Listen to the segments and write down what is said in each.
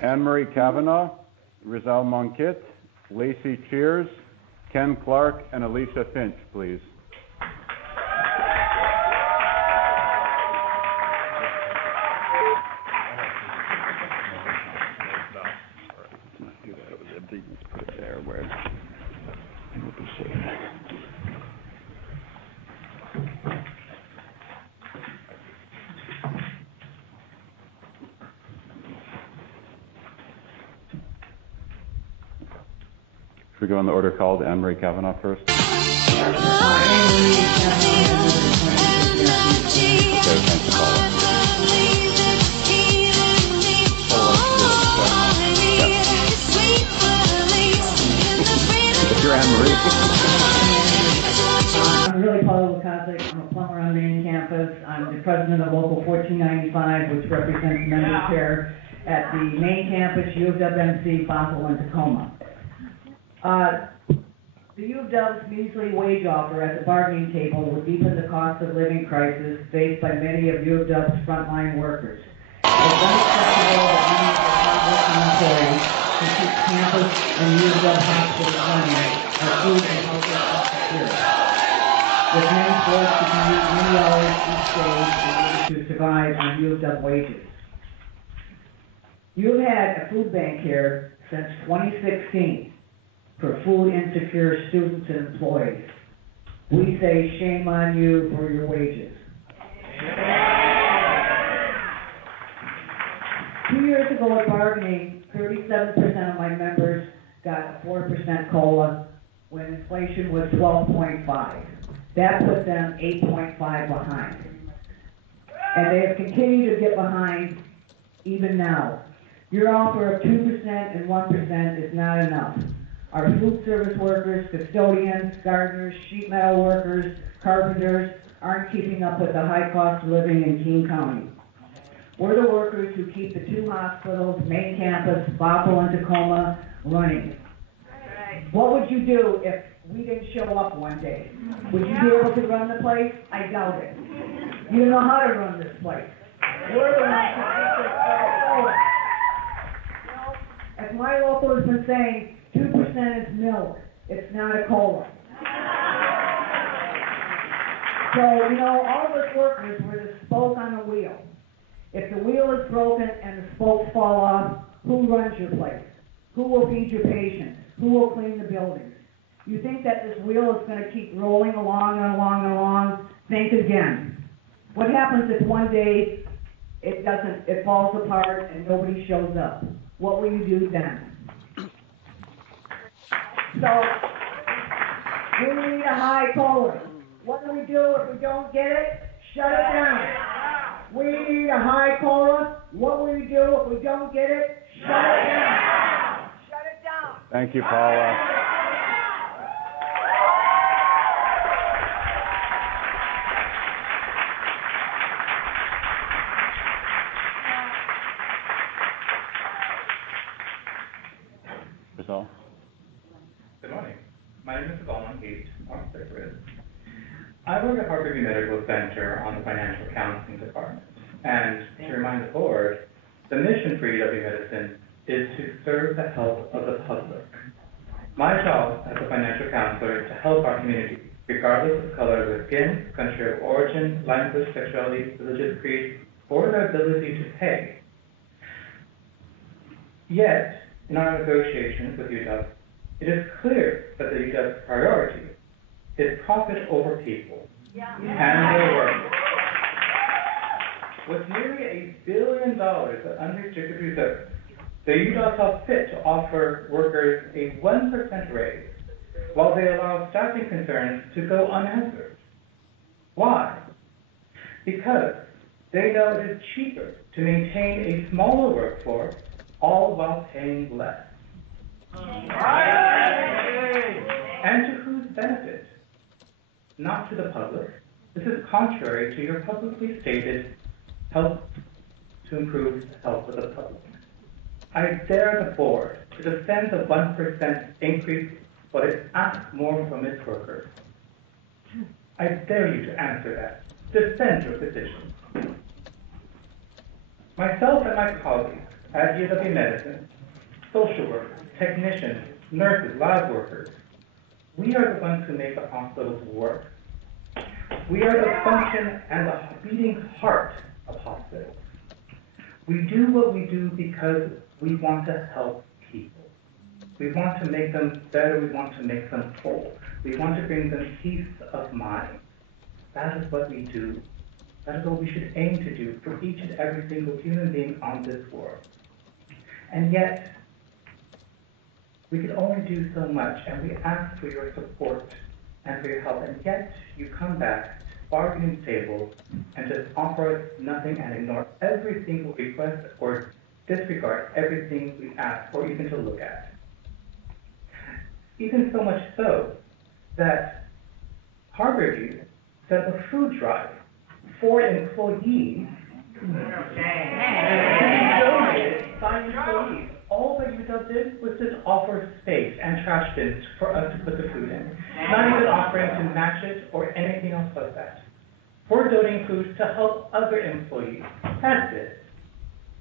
Anne-Marie Kavanaugh, Rizal Monkit, Lacey Cheers, Ken Clark, and Alicia Finch, please. Let's put it there where it will be safe. Should we go in the order called? Anne-Marie Kavanaugh first. Okay, thanks, Paula. If you're Anne-Marie. I'm really Paula Lukazik. I'm a plumber on main campus. I'm the president of Local 1495, which represents members here at the main campus, U of W-MC, Bothell, and Tacoma. The U of W's measly wage offer at the bargaining table will deepen the cost of living crisis faced by many of U of W's frontline workers. It's unacceptable that many of the hardworking employees who keep campus and U of W hospitals running are food and health insecure, with many forced to commute many hours each day in order to survive on U of W wages. You've had a food bank here since 2016. For food insecure students and employees. We say shame on you for your wages. 2 years ago at bargaining, 37% of my members got a 4% COLA when inflation was 12.5. That put them 8.5 behind. And they have continued to get behind even now. Your offer of 2% and 1% is not enough. Our food service workers, custodians, gardeners, sheet metal workers, carpenters aren't keeping up with the high cost of living in King County. We're the workers who keep the two hospitals, main campus, Bothell and Tacoma, running. What would you do if we didn't show up one day? Would you be able to run the place? I doubt it. You don't know how to run this place. We're the ones who keep this place going. As my local has been saying, 2% is milk. It's not a COLA. So, all of us workers, we're the spoke on the wheel. If the wheel is broken and the spokes fall off, who runs your place? Who will feed your patients? Who will clean the buildings? You think that this wheel is going to keep rolling along and along and along? Think again. What happens if one day it falls apart and nobody shows up? What will you do then? So, we need a high COLA. What do we do if we don't get it? Shut it down. We need a high COLA. What will we do if we don't get it? Shut it down. Shut it down. Thank you, Paula. Rizal? Good morning. My name is Valmont Heath, Obstetrician. I work at Harborview Medical Center on the Financial Counseling Department. And to remind the board, the mission for UW Medicine is to serve the health of the public. My job as a financial counselor is to help our community, regardless of color of the skin, country of origin, language, sexuality, religious creed, or their ability to pay. Yet, in our negotiations with UW, it is clear that the UW's priority is profit over people and their work. With nearly $1 billion of unrestricted reserves, the UW saw fit to offer workers a 1% raise while they allow staffing concerns to go unanswered. Why? Because they know it is cheaper to maintain a smaller workforce, all while paying less. And to whose benefit? Not to the public. This is contrary to your publicly stated help to improve the health of the public. I dare the board to defend the 1% increase, but it asks more from its workers. I dare you to answer that. Defend your position. Myself and my colleagues at UW Medicine, social workers, technicians, nurses, lab workers, we are the ones who make the hospitals work. We are the function and the beating heart of hospitals. We do what we do because we want to help people. We want to make them better. We want to make them whole. We want to bring them peace of mind. That is what we do. That is what we should aim to do for each and every single human being on this world. And yet, we can only do so much, and we ask for your support and for your help, and yet you come back to the bargaining table and just offer us nothing and ignore every single request or disregard everything we ask or even to look at. Even so much so that Harborview set up a food drive for employees to be donated by employees. All that UW did was just offer space and trash bins for us to put the food in. Not even offering to match it or anything else like that. We're donating food to help other employees. That's it.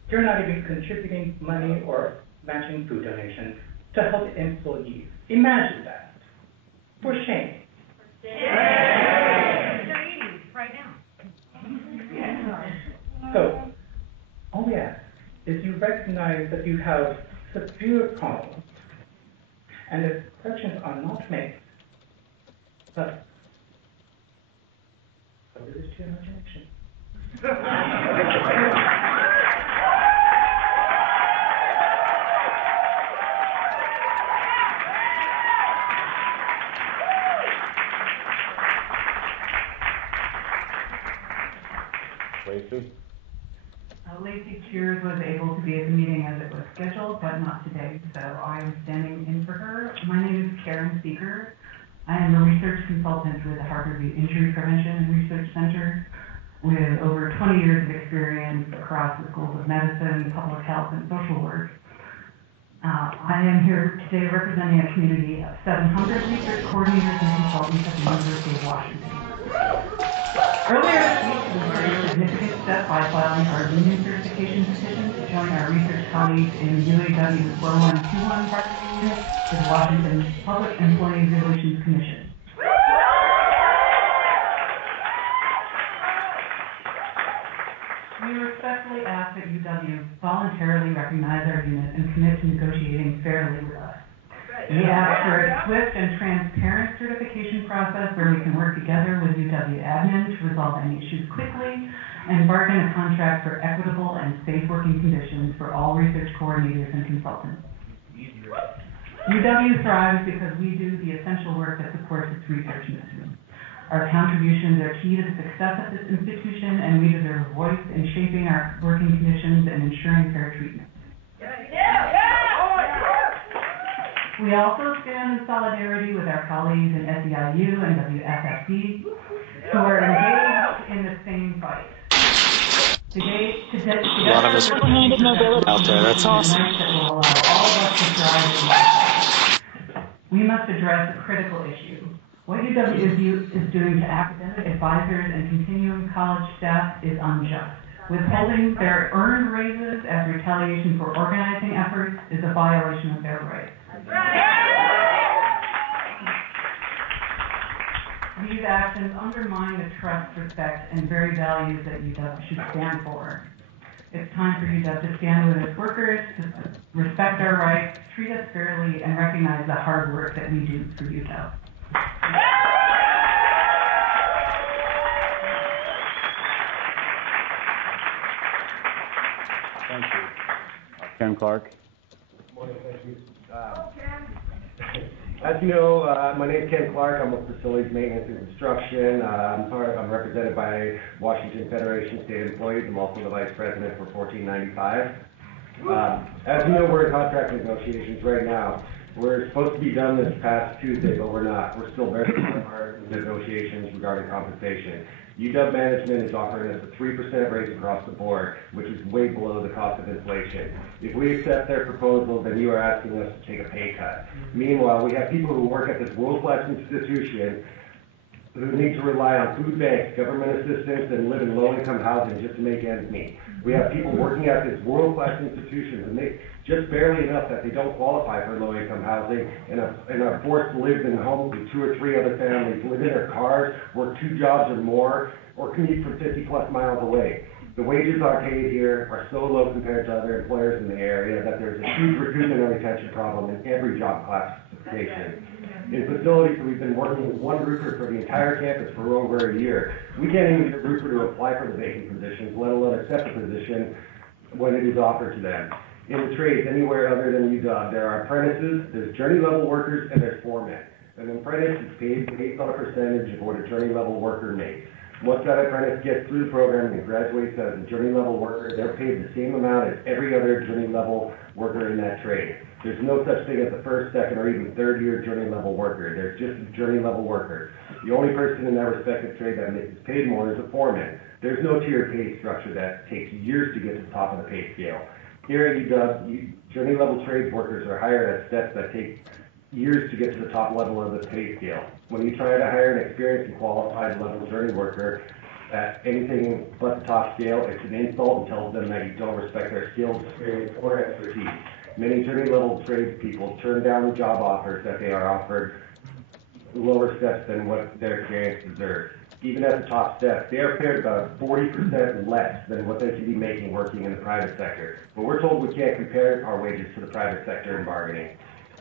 You're not even contributing money or matching food donations to help employees. Imagine that. For shame. They're eating right now. So, all we ask is you recognize that you have severe problems, and if corrections are not made, but so it is to your imagination. Lacey? Lacey Cheers was able to be at the meeting as it was scheduled, but not today, so I am standing in for her. My name is Karen Seeker. I am a research consultant with the Harborview Injury Prevention and Research Center with over 20 years of experience across the schools of medicine, public health, and social work. I am here today representing a community of 700 research coordinators and consultants at the University of Washington. Earlier this week, we took a significant step by filing our union certification petition to join our research colleagues in UAW's 4121 partnership unit with the Washington Public Employee Relations Commission. We respectfully ask that UW voluntarily recognize our unit and commit to negotiating fairly with us. We ask for a swift and transparent certification process where we can work together with UW admin to resolve any issues quickly and bargain a contract for equitable and safe working conditions for all research coordinators and consultants. UW thrives because we do the essential work that supports its research mission. Our contributions are key to the success of this institution, and we deserve a voice in shaping our working conditions and ensuring fair treatment. We also stand in solidarity with our colleagues in SEIU and WFFD who are engaged in the same fight. Today, A lot of us single-handed mobility out there. That's awesome. We must address a critical issue. What UW is doing to academic advisors and continuing college staff is unjust. Withholding their earned raises as retaliation for organizing efforts is a violation of their rights. These actions undermine the trust, respect, and very values that UW should stand for. It's time for UW to stand with its workers, to respect our rights, treat us fairly, and recognize the hard work that we do for UW. Thank you. Ken Clark? Good morning, thank you. As you know, my name is Ken Clark. I'm with Facilities Maintenance and Construction. I'm represented by Washington Federation of State Employees. I'm also the Vice President for 1495. As you know, we're in contract negotiations right now. We're supposed to be done this past Tuesday, but we're not. We're still very far apart in negotiations regarding compensation. UW management is offering us a 3% raise across the board, which is way below the cost of inflation. If we accept their proposal, then you are asking us to take a pay cut. Meanwhile, we have people who work at this world-class institution who need to rely on food banks, government assistance, and live in low-income housing just to make ends meet. We have people working at this world-class institutions and make just barely enough that they don't qualify for low-income housing and are forced to live in homes with 2 or 3 other families, live in their cars, work 2 jobs or more, or commute from 50-plus miles away. The wages are paid here are so low compared to other employers in the area that there's a huge recruitment and retention problem in every job classification. In facilities, we've been working with one roofer for the entire campus for over a year. We can't even get a roofer to apply for the vacant positions, let alone accept the position when it is offered to them. In the trades, anywhere other than UW, there are apprentices, there's journey level workers, and there's foremen. An apprentice is paid based on a percentage of what a journey level worker makes. Once that apprentice gets through the program and graduates as a journey level worker, they're paid the same amount as every other journey level worker in that trade. There's no such thing as a first, second, or even third year journey level worker. There's just a journey level worker. The only person in that respective trade that is paid more is a foreman. There's no tiered pay structure that takes years to get to the top of the pay scale. Here at UW, journey level trades workers are hired at steps that take years to get to the top level of the pay scale. When you try to hire an experienced and qualified level journey worker at anything but the top scale, it's an insult and tells them that you don't respect their skills, experience, or expertise. Many journey level tradespeople turn down the job offers that they are offered lower steps than what their experience deserves. Even at the top steps, they are paid about 40% less than what they should be making working in the private sector. But we're told we can't compare our wages to the private sector in bargaining.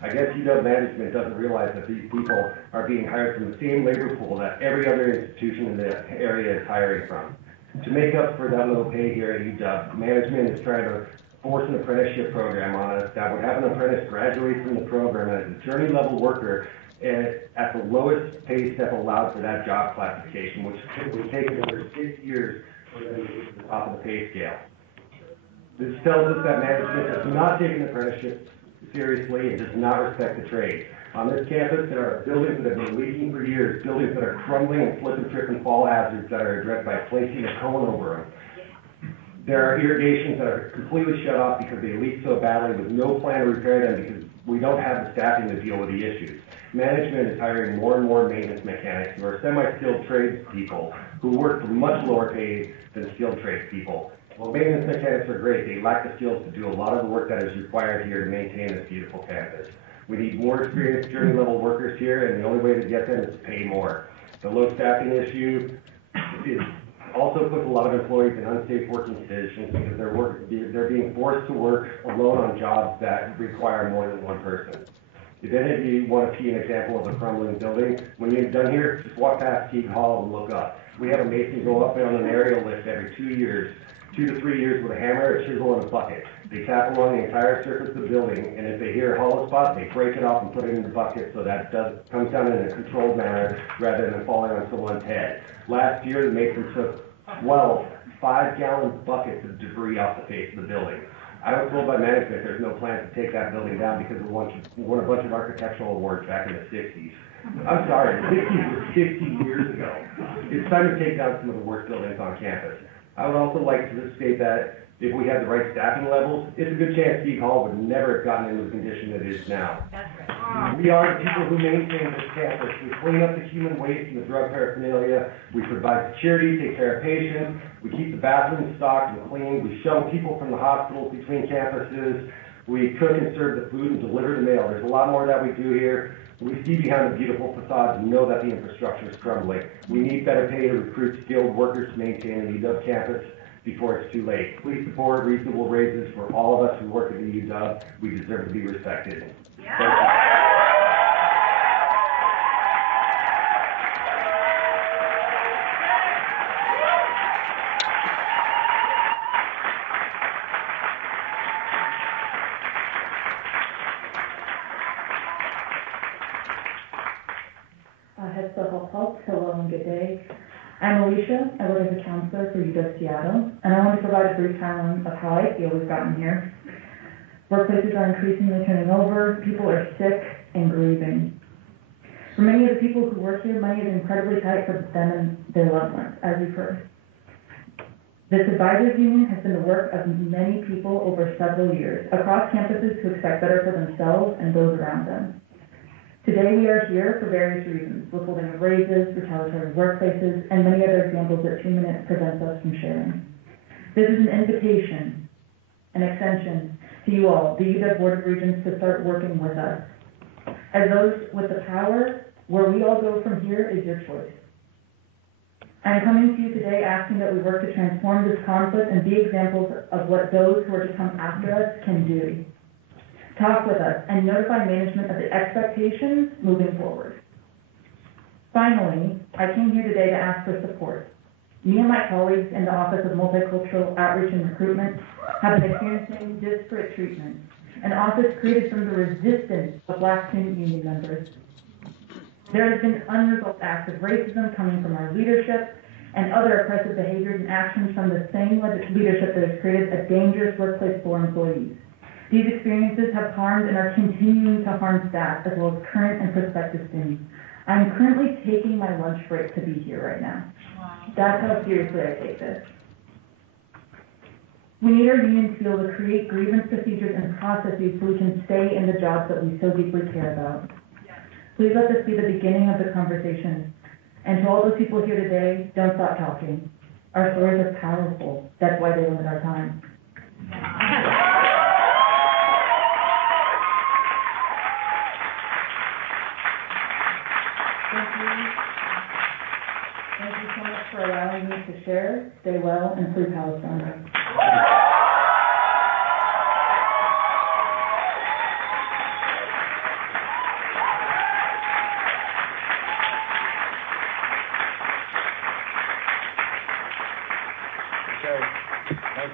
I guess UW management doesn't realize that these people are being hired from the same labor pool that every other institution in the area is hiring from. To make up for that little pay here at UW, management is trying to force an apprenticeship program on us that would have an apprentice graduate from the program as a journey level worker at the lowest pay step allowed for that job classification, which would take over 6 years for them to get to the top of the pay scale. This tells us that management does not take an apprenticeship seriously and does not respect the trade. On this campus, there are buildings that have been leaking for years, buildings that are crumbling and slip and trip and fall hazards that are addressed by placing a cone over them. There are irrigations that are completely shut off because they leak so badly with no plan to repair them because we don't have the staffing to deal with the issues. Management is hiring more and more maintenance mechanics who are semi-skilled tradespeople who work for much lower pay than skilled tradespeople. Well, maintenance mechanics are great. They lack the skills to do a lot of the work that is required here to maintain this beautiful campus. We need more experienced journey level workers here, and the only way to get them is to pay more. The low staffing issue also puts a lot of employees in unsafe working conditions because they're being forced to work alone on jobs that require more than one person. If any of you want to see an example of a crumbling building, when you're done here, just walk past Teague Hall and look up. We have a mason go up on an aerial lift every 2 years, 2 to 3 years, with a hammer, a chisel, and a bucket. They tap along the entire surface of the building, and if they hear a hollow spot, they break it off and put it in the bucket so that it comes down in a controlled manner rather than falling on someone's head. Last year, the mason took 12 5-gallon buckets of debris off the face of the building. I was told by management there's no plan to take that building down because it won a bunch of architectural awards back in the 60s. I'm sorry, the 60s was 50 years ago. It's time to take down some of the worst buildings on campus. I would also like to state that if we had the right staffing levels, it's a good chance Teague Hall would never have gotten into the condition it is now. That's right. We are the people who maintain this campus. We clean up the human waste and the drug paraphernalia. We provide security, take care of patients. We keep the bathrooms stocked and clean. We shuttle people from the hospitals between campuses. We cook and serve the food and deliver the mail. There's a lot more that we do here. We see behind the beautiful facades and know that the infrastructure is crumbling. We need better pay to recruit skilled workers to maintain the UW campus before it's too late. Please support reasonable raises for all of us who work at the UW. We deserve to be respected. Yeah. Thank you. Hello and good day. I'm Alicia. I work as a counselor for UW Seattle, and I want to provide a brief timeline of how I feel we've gotten here. Workplaces are increasingly turning over, people are sick and grieving. For many of the people who work here, money is incredibly tight for them and their loved ones, as we've heard. This advisors union has been the work of many people over several years, across campuses who expect better for themselves and those around them. Today we are here for various reasons: withholding of raises, retaliatory workplaces, and many other examples that 2 minutes prevents us from sharing. This is an invitation, an extension to you all, the UW Board of Regents, to start working with us. As those with the power, where we all go from here is your choice. I'm coming to you today asking that we work to transform this conflict and be examples of what those who are to come after us can do. Talk with us and notify management of the expectations moving forward. Finally, I came here today to ask for support. Me and my colleagues in the Office of Multicultural Outreach and Recruitment have been experiencing disparate treatment, an office created from the resistance of Black student union members. There has been unresolved acts of racism coming from our leadership and other oppressive behaviors and actions from the same leadership that has created a dangerous workplace for employees. These experiences have harmed and are continuing to harm staff as well as current and prospective students. I'm currently taking my lunch break to be here right now. That's how seriously I take this. We need our unions to be able to create grievance procedures and processes so we can stay in the jobs that we so deeply care about. Please let this be the beginning of the conversation. And to all those people here today, don't stop talking. Our stories are powerful. That's why they limit our time. Thank you. Thank you so much for allowing me to share. Stay well and free Palestine. Thank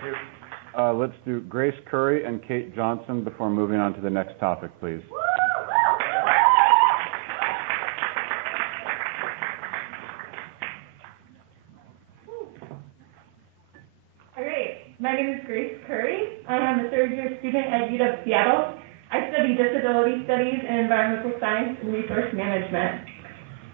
you. Let's do Grace Curry and Kate Johnson before moving on to the next topic, please. All right, my name is Grace Curry. I am a third-year student at UW Seattle. I study disability studies and environmental science and resource management.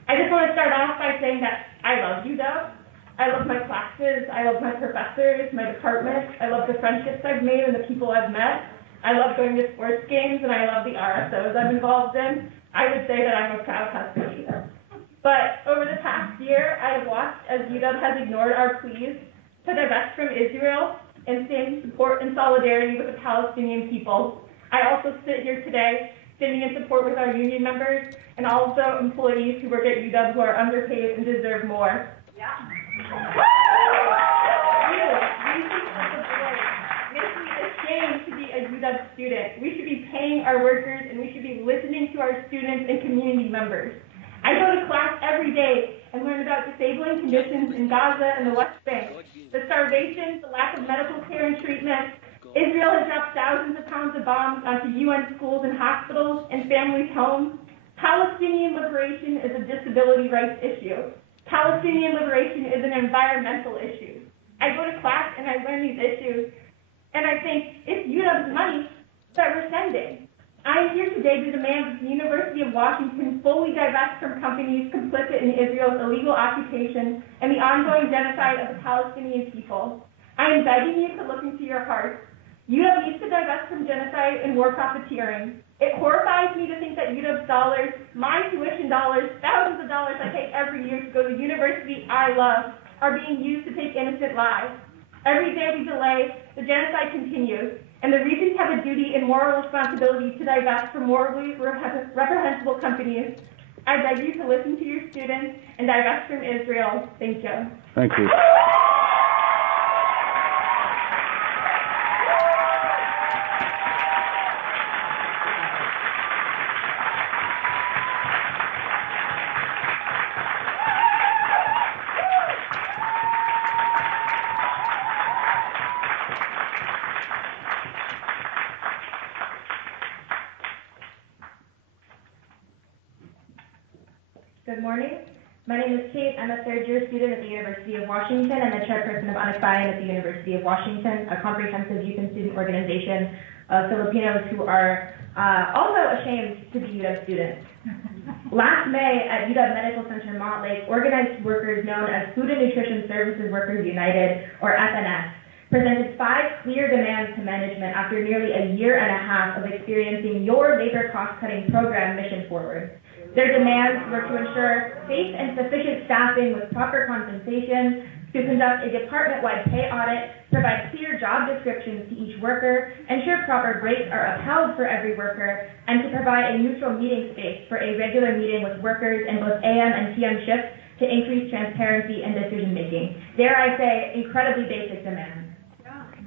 I just want to start off by saying that I love UW. I love my classes, I love my professors, my department, I love the friendships I've made and the people I've met. I love going to sports games and I love the RSOs I'm involved in. I would say that I'm a proud husband. But over the past year, I have watched as UW has ignored our pleas to divest from Israel and stand in support and solidarity with the Palestinian people. I also sit here today standing in support with our union members and also employees who work at UW who are underpaid and deserve more. Yeah. Makes me ashamed to be a UW student. We should be paying our workers and we should be listening to our students and community members. I go to class every day and learn about disabling conditions in Gaza and the West Bank, the starvation, the lack of medical care and treatment. Israel has dropped thousands of pounds of bombs onto UN schools and hospitals and families' homes. Palestinian liberation is a disability rights issue. Palestinian liberation is an environmental issue. I go to class and I learn these issues, and I think it's UW's money that we're sending. I am here today to demand that the University of Washington fully divest from companies complicit in Israel's illegal occupation and the ongoing genocide of the Palestinian people. I am begging you to look into your hearts. UW needs to divest from genocide and war profiteering. It horrifies me to think that UW's dollars, my tuition dollars, thousands of dollars I pay every year to go to the university I love, are being used to take innocent lives. Every day we delay, the genocide continues, and the Regents have a duty and moral responsibility to divest from morally reprehensible companies. I beg you to listen to your students and divest from Israel. Thank you. Thank you. Good morning. My name is Kate. I'm a third-year student at the University of Washington and the chairperson of Anikbayan at the University of Washington, a comprehensive youth and student organization of Filipinos who are also ashamed to be UW students. Last May at UW Medical Center Montlake, organized workers known as Food and Nutrition Services Workers United, or FNS, presented 5 clear demands to management after nearly a year and a half of experiencing your labor cost-cutting program mission forward. Their demands were to ensure safe and sufficient staffing with proper compensation, to conduct a department-wide pay audit, to provide clear job descriptions to each worker, ensure proper breaks are upheld for every worker, and to provide a neutral meeting space for a regular meeting with workers in both AM and PM shifts to increase transparency and decision-making. Dare I say, incredibly basic demands.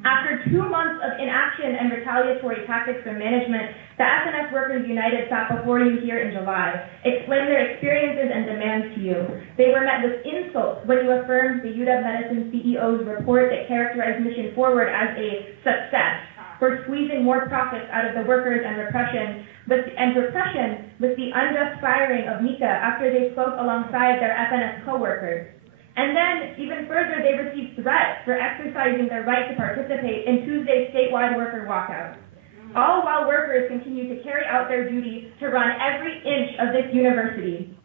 After 2 months of inaction and retaliatory tactics from management, the SNS Workers United sat before you here in July, explained their experiences and demands to you. They were met with insults when you affirmed the UW Medicine CEO's report that characterized Mission Forward as a success for squeezing more profits out of the workers and repression with the unjust firing of Mika after they spoke alongside their SNS co-workers. And then, even further, they received threats for exercising their right to participate in Tuesday's statewide worker walkout. All while workers continue to carry out their duty to run every inch of this university.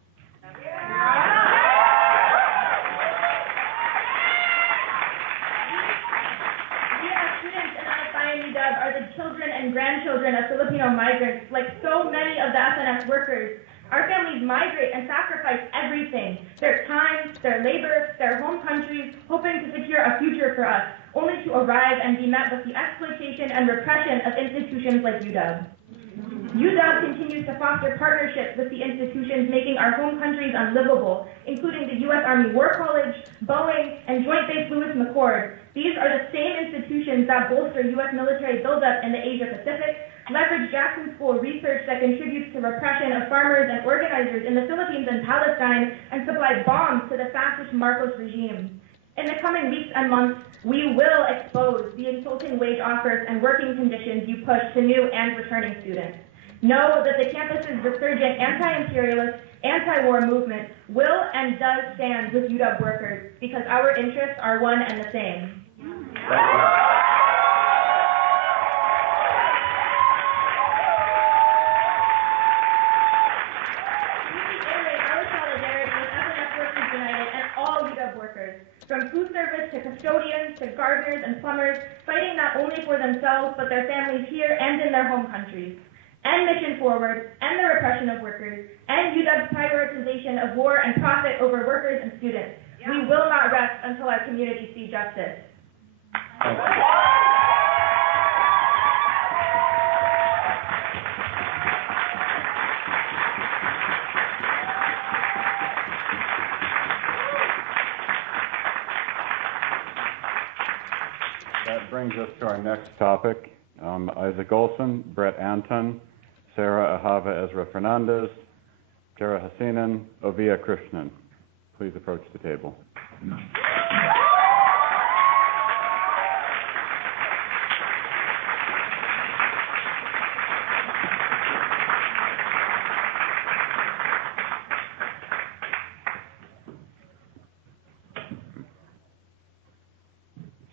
We as students in UW are the children and grandchildren of Filipino migrants. Like so many of the SNS workers, our families migrate and sacrifice everything, their time, their labor, their home countries, hoping to secure a future for us, only to arrive and be met with the exploitation and repression of institutions like UW. UW continues to foster partnerships with the institutions making our home countries unlivable, including the U.S. Army War College, Boeing, and Joint Base Lewis McChord. These are the same institutions that bolster U.S. military buildup in the Asia Pacific, leverage Jackson School research that contributes to repression of farmers and organizers in the Philippines and Palestine, and supply bombs to the fascist Marcos regime. In the coming weeks and months, we will expose the insulting wage offers and working conditions you push to new and returning students. Know that the campus's resurgent anti-imperialist, anti-war movement will and does stand with UW workers because our interests are one and the same. From food service to custodians to gardeners and plumbers, fighting not only for themselves but their families here and in their home countries. End Mission Forward, end the repression of workers, end UW's prioritization of war and profit over workers and students. We will not rest until our communities see justice. Thank you. That brings us to our next topic. Isaac Olson, Brett Anton, Sarah Ahava Ezra Fernandez, Tara Hassanen, Ovia Krishnan. Please approach the table.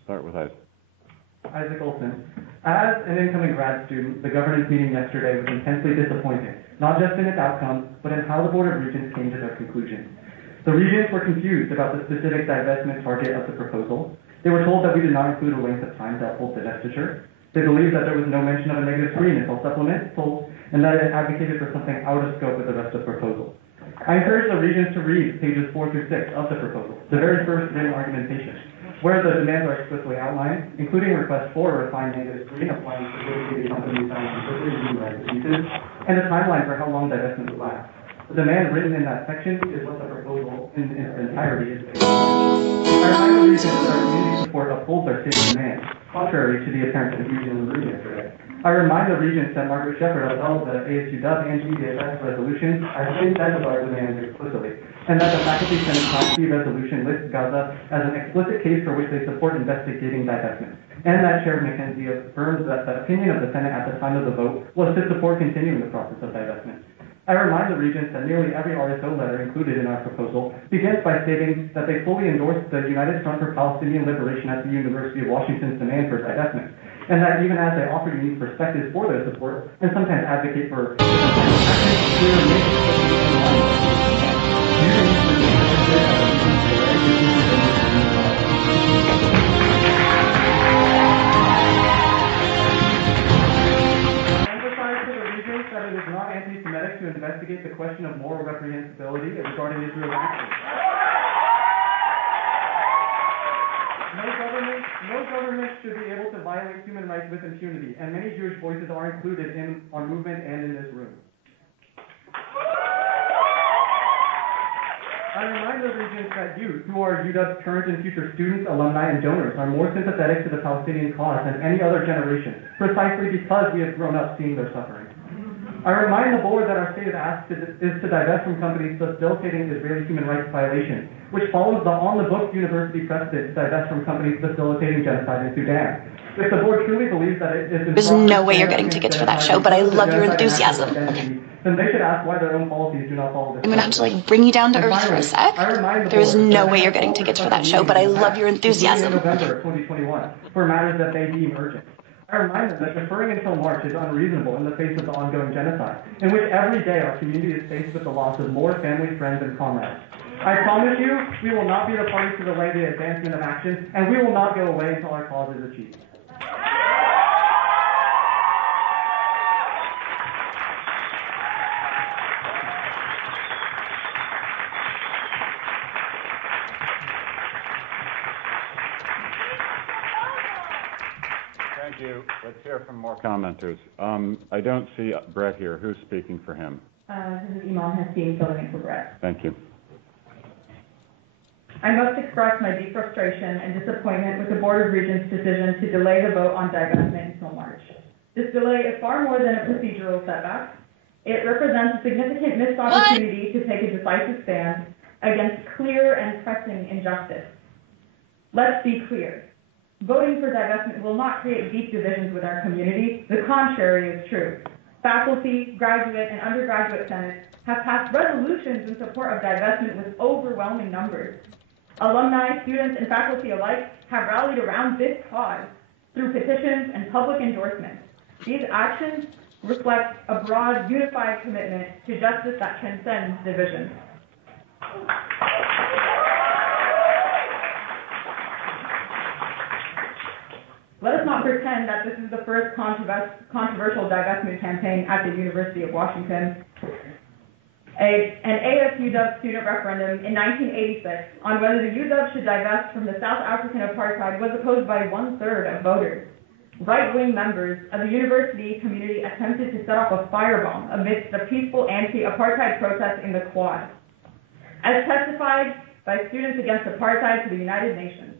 Start with Isaac. Isaac Olson. As an incoming grad student, the governance meeting yesterday was intensely disappointing, not just in its outcome, but in how the Board of Regents came to their conclusions. The Regents were confused about the specific divestment target of the proposal. They were told that we did not include a length of time to uphold divestiture. They believed that there was no mention of a negative screen until supplemental, and that it advocated for something out of scope with the rest of the proposal. I encourage the Regents to read pages 4 through 6 of the proposal, the very first written argumentation, where the demands are explicitly outlined, including requests for a refined negative screen applying to the company's pieces, and a timeline for how long divestment would last. The demand written in that section is what the proposal in its entirety is based on. I remind the Regents that our community support upholds our stated demands, contrary to the apparent confusion in the room yesterday. I remind the Regents that Margaret Shepherd upheld the ASUW and GDFS resolutions as same set of our demands explicitly, and that the Faculty Senate Class C resolution lists Gaza as an explicit case for which they support investigating divestment, and that Chair McKenzie affirms that the opinion of the Senate at the time of the vote was to support continuing the process of divestment. I remind the Regents that nearly every RSO letter included in our proposal begins by stating that they fully endorse the United Front for Palestinian Liberation at the University of Washington's demand for divestment, and that even as they offer unique perspectives for their support, and sometimes advocate for different kinds of action, we remain explicitly in line with these demands. Using these perspectives as a reason for the execution of that it is not anti-Semitic to investigate the question of moral reprehensibility regarding Israel's actions. No government should be able to violate human rights with impunity, and many Jewish voices are included in our movement and in this room. I remind the Regents that you, who are UW's current and future students, alumni, and donors, are more sympathetic to the Palestinian cause than any other generation, precisely because we have grown up seeing their suffering. I remind the board that our stated ask is to divest from companies facilitating Israeli human rights violations, which follows the on-the-books university precedent to divest from companies facilitating genocide in Sudan. If the board truly believes that it is There's no way you're getting tickets for that show, but I love your enthusiasm. Then they should ask why their own policies do not follow this. I'm gonna have to bring you down to earth for a sec. There's no way you're getting tickets for that show, but I love your enthusiasm. In November of 2021 for matters that they deem urgent. I remind them that deferring until March is unreasonable in the face of the ongoing genocide, in which every day our community is faced with the loss of more family, friends, and comrades. I promise you, we will not be the party to delay the advancement of action, and we will not go away until our cause is achieved. Thank you. Let's hear from more commenters. I don't see Brett here. Who's speaking for him? This is Iman Hassim filling in for Brett. Thank you. I must express my deep frustration and disappointment with the Board of Regents' decision to delay the vote on divestment until March. This delay is far more than a procedural setback. It represents a significant missed opportunity to take a decisive stand against clear and pressing injustice. Let's be clear. Voting for divestment will not create deep divisions with our community. The contrary is true. Faculty, graduate, and undergraduate senates have passed resolutions in support of divestment with overwhelming numbers. Alumni, students, and faculty alike have rallied around this cause through petitions and public endorsements. These actions reflect a broad, unified commitment to justice that transcends division. Let us not pretend that this is the first controversial divestment campaign at the University of Washington. An ASUW student referendum in 1986 on whether the UW should divest from the South African apartheid was opposed by 1/3 of voters. Right-wing members of the university community attempted to set off a firebomb amidst the peaceful anti-apartheid protests in the Quad. As testified by Students Against Apartheid to the United Nations,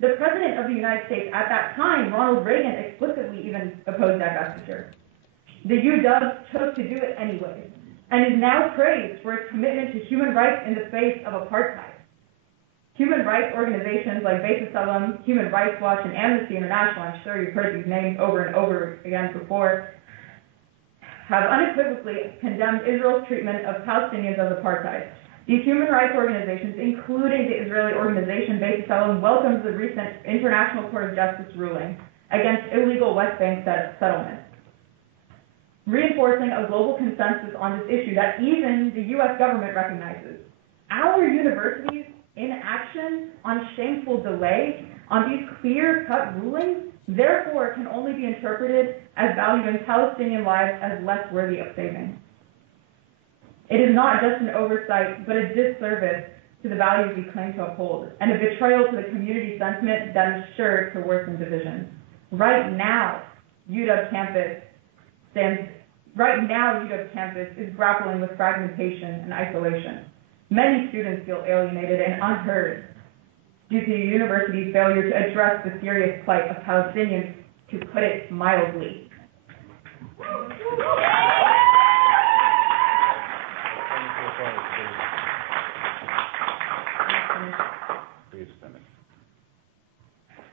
the President of the United States at that time, Ronald Reagan, explicitly even opposed divestiture. The UW chose to do it anyway, and is now praised for its commitment to human rights in the face of apartheid. Human rights organizations like B'Tselem, Human Rights Watch, and Amnesty International, I'm sure you've heard these names over and over again before, have unequivocally condemned Israel's treatment of Palestinians as apartheid. These human rights organizations, including the Israeli organization B'Tselem, welcomes the recent International Court of Justice ruling against illegal West Bank settlements, reinforcing a global consensus on this issue that even the U.S. government recognizes. Our universities' inaction on shameful delay on these clear-cut rulings, therefore, can only be interpreted as valuing Palestinian lives as less worthy of saving. It is not just an oversight, but a disservice to the values we claim to uphold, and a betrayal to the community sentiment that is sure to worsen divisions. Right now, UW campus is grappling with fragmentation and isolation. Many students feel alienated and unheard due to the university's failure to address the serious plight of Palestinians, to put it mildly.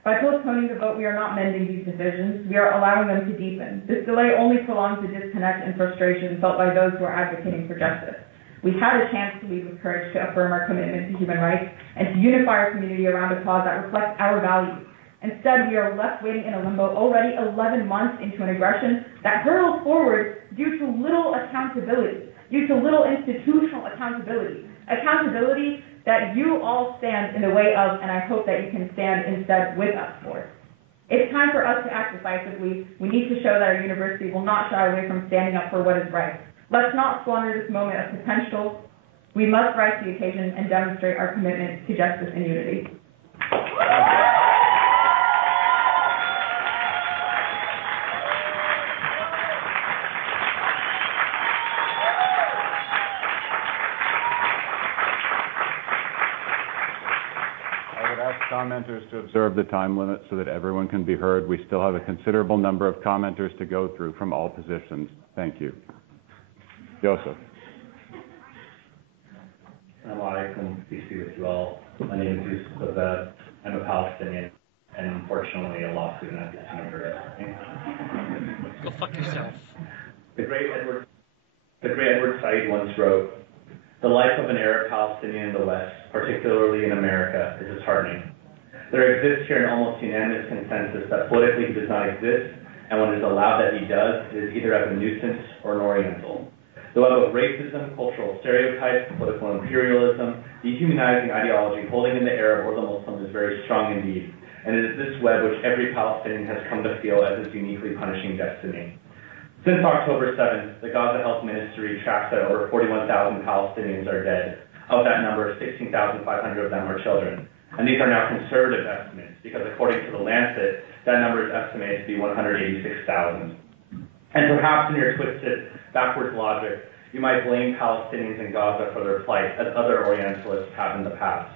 By postponing the vote, we are not mending these divisions. We are allowing them to deepen. This delay only prolongs the disconnect and frustration felt by those who are advocating for justice. We had a chance to lead with courage to affirm our commitment to human rights and to unify our community around a cause that reflects our values. Instead, we are left waiting in a limbo already 11 months into an aggression that hurtles forward due to little accountability, due to little institutional accountability that you all stand in the way of, and I hope that you can stand instead with us for. It's time for us to act decisively. We need to show that our university will not shy away from standing up for what is right. Let's not squander this moment of potential. We must rise to the occasion and demonstrate our commitment to justice and unity. Commenters to observe the time limit so that everyone can be heard. We still have a considerable number of commenters to go through from all positions. Thank you. Joseph. Assalamu alaikum. Peace be with you all. My name is Yusuf Azad. I'm a Palestinian and unfortunately a law student at this university. Go fuck yourself. The great Edward Said once wrote, "The life of an Arab Palestinian in the West, particularly in America, is disheartening. There exists here an almost unanimous consensus that politically he does not exist, and when it is allowed that he does, it is either as a nuisance or an Oriental. The web of racism, cultural stereotypes, political imperialism, dehumanizing ideology holding in the Arab or the Muslim is very strong indeed, and it is this web which every Palestinian has come to feel as his uniquely punishing destiny. Since October 7th, the Gaza Health Ministry tracks that over 41,000 Palestinians are dead. Of that number, 16,500 of them are children. And these are now conservative estimates, because according to the Lancet, that number is estimated to be 186,000. And perhaps in your twisted, backwards logic, you might blame Palestinians in Gaza for their plight, as other Orientalists have in the past.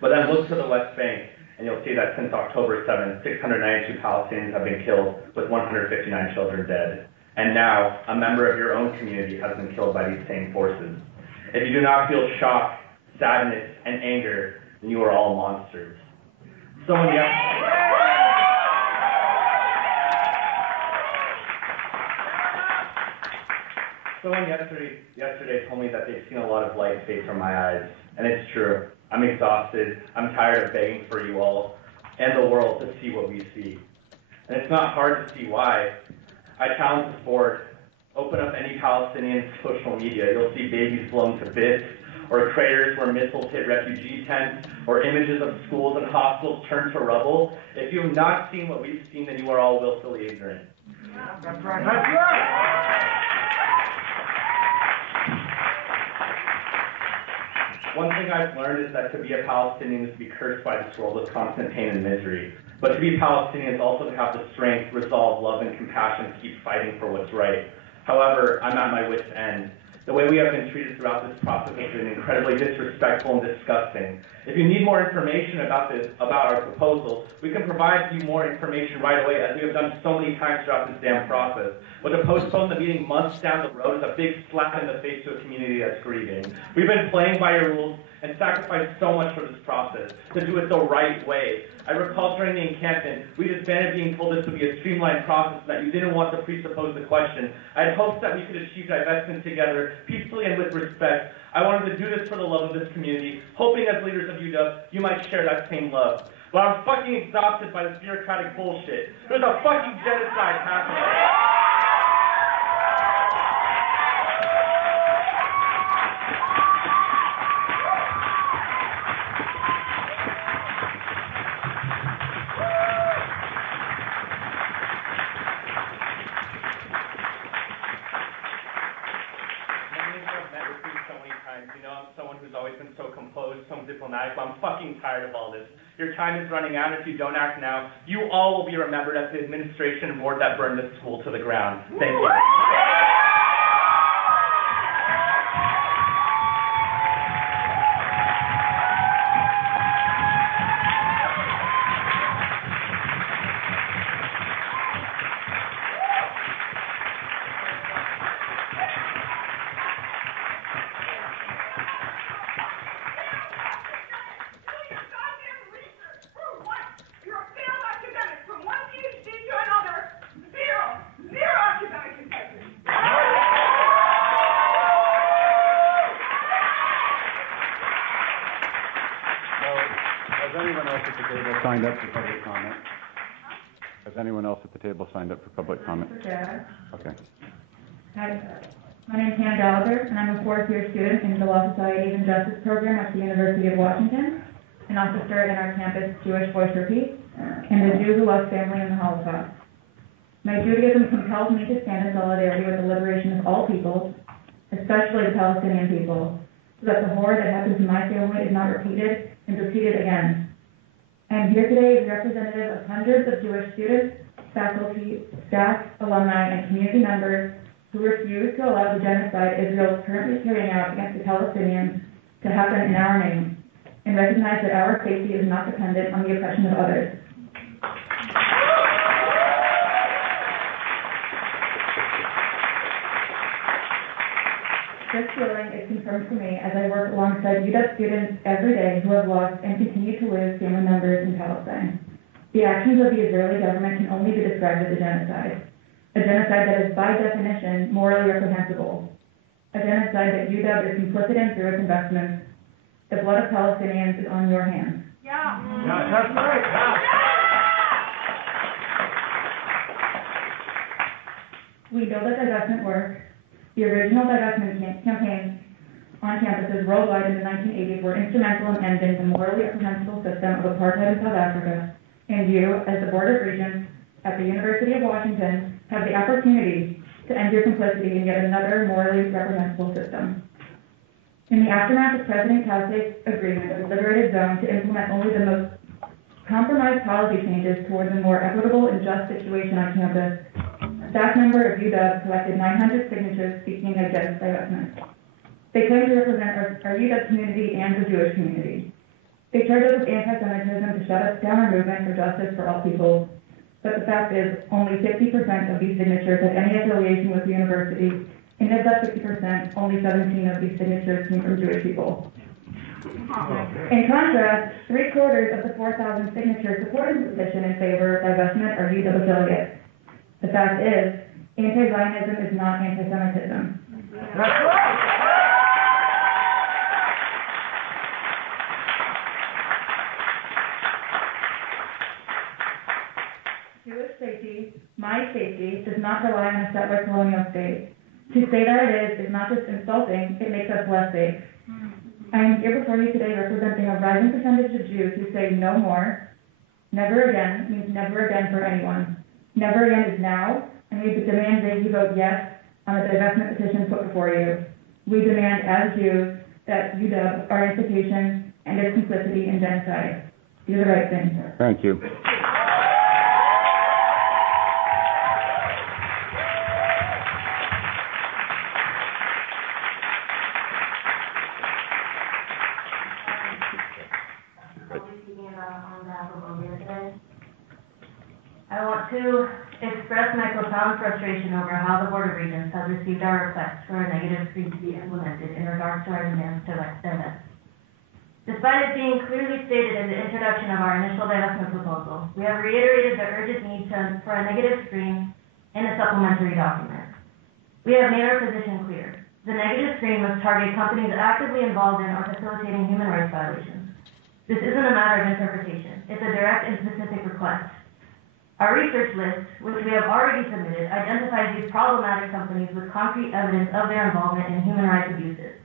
But then look to the West Bank, and you'll see that since October 7th, 692 Palestinians have been killed, with 159 children dead. And now, a member of your own community has been killed by these same forces. If you do not feel shock, sadness, and anger, then you are all monsters. Someone yesterday told me that they've seen a lot of light fade from my eyes, and it's true. I'm exhausted. I'm tired of begging for you all and the world to see what we see. And it's not hard to see why. I challenge the board. Open up any Palestinian social media. You'll see babies blown to bits, or craters where missiles hit refugee tents, or images of schools and hospitals turned to rubble. If you have not seen what we've seen, then you are all willfully ignorant. That's right. That's right. One thing I've learned is that to be a Palestinian is to be cursed by this world with constant pain and misery. But to be Palestinian is also to have the strength, resolve, love, and compassion to keep fighting for what's right. However, I'm at my wit's end. The way we have been treated throughout this process has been incredibly disrespectful and disgusting. If you need more information about our proposal, we can provide you more information right away, as we have done so many times throughout this damn process. But to postpone the meeting months down the road is a big slap in the face to a community that's grieving. We've been playing by your rules and sacrificed so much for this process, to do it the right way. I recall during the encampment, we disbanded being told this would be a streamlined process, that you didn't want to presuppose the question. I had hopes that we could achieve divestment together, peacefully and with respect. I wanted to do this for the love of this community, hoping as leaders of UW, you might share that same love. But I'm fucking exhausted by this bureaucratic bullshit. There's a fucking genocide happening. Diplomatic, but I'm fucking tired of all this. Your time is running out. If you don't act now, you all will be remembered as the administration and board that burned this school to the ground. Thank you. Signed up for public comment? Has anyone else at the table signed up for public comment? Okay. Hi, my name is Hannah Gallagher, and I'm a fourth-year student in the Law Societies and Justice program at the University of Washington, and also started in our campus Jewish Voice for Peace, and the Jew who lost family in the Holocaust. My Judaism compels me to stand in solidarity with the liberation of all peoples, especially the Palestinian people, so that the horror that happened to my family is not repeated and repeated again. I am here today as a representative of hundreds of Jewish students, faculty, staff, alumni, and community members who refuse to allow the genocide Israel is currently carrying out against the Palestinians to happen in our name, and recognize that our safety is not dependent on the oppression of others. This feeling is confirmed to me as I work alongside UW students every day who have lost and continue to lose family members in Palestine. The actions of the Israeli government can only be described as a genocide that is by definition morally reprehensible, a genocide that UW is complicit in through its investments. The blood of Palestinians is on your hands. Yeah, that's right. We know that divestment works. The original divestment campaigns on campuses worldwide in the 1980s were instrumental in ending the morally reprehensible system of apartheid in South Africa, and you, as the Board of Regents at the University of Washington, have the opportunity to end your complicity in yet another morally reprehensible system. In the aftermath of President Kasi's agreement of the Liberated Zone to implement only the most compromised policy changes towards a more equitable and just situation on campus, a staff member of UW collected 900 signatures speaking against divestment. They claim to represent our UW community and the Jewish community. They charge us with anti-Semitism to shut down our movement for justice for all people, but the fact is only 50% of these signatures have any affiliation with the university, and of that 50%, only 17 of these signatures came from Jewish people. In contrast, 3/4 of the 4,000 signatures supporting the petition in favor of divestment are UW affiliates. The fact is, anti-Zionism is not anti-Semitism. That's right. Jewish safety, my safety, does not rely on a settler colonial state. To say that it is not just insulting, it makes us less safe. I am here before you today representing a rising percentage of Jews who say no more. Never again means never again for anyone. Never again is now, and we demand that you vote yes on the divestment petition put before you. We demand, as Jews, that UW, our institution, and its complicity in genocide, do the right thing. Thank you. I want to express my profound frustration over how the Board of Regents has received our request for a negative screen to be implemented in regards to our demands to divest. Despite it being clearly stated in the introduction of our initial divestment proposal, we have reiterated the urgent need for a negative screen in a supplementary document. We have made our position clear. The negative screen must target companies actively involved in or facilitating human rights violations. This isn't a matter of interpretation. It's a direct and specific request. Our research list, which we have already submitted, identifies these problematic companies with concrete evidence of their involvement in human rights abuses.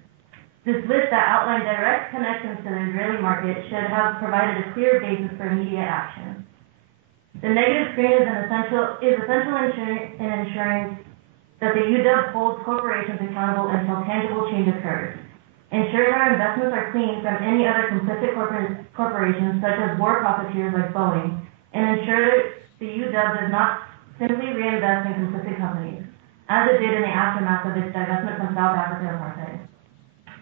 This list that outlined direct connections to the Israeli market should have provided a clear basis for immediate action. The negative screen is essential in ensuring that the UW holds corporations accountable until tangible change occurs, ensuring our investments are clean from any other complicit corporations such as war profiteers like Boeing, and ensure the UW does not simply reinvest in complicit companies, as it did in the aftermath of its divestment from South Africa apartheid.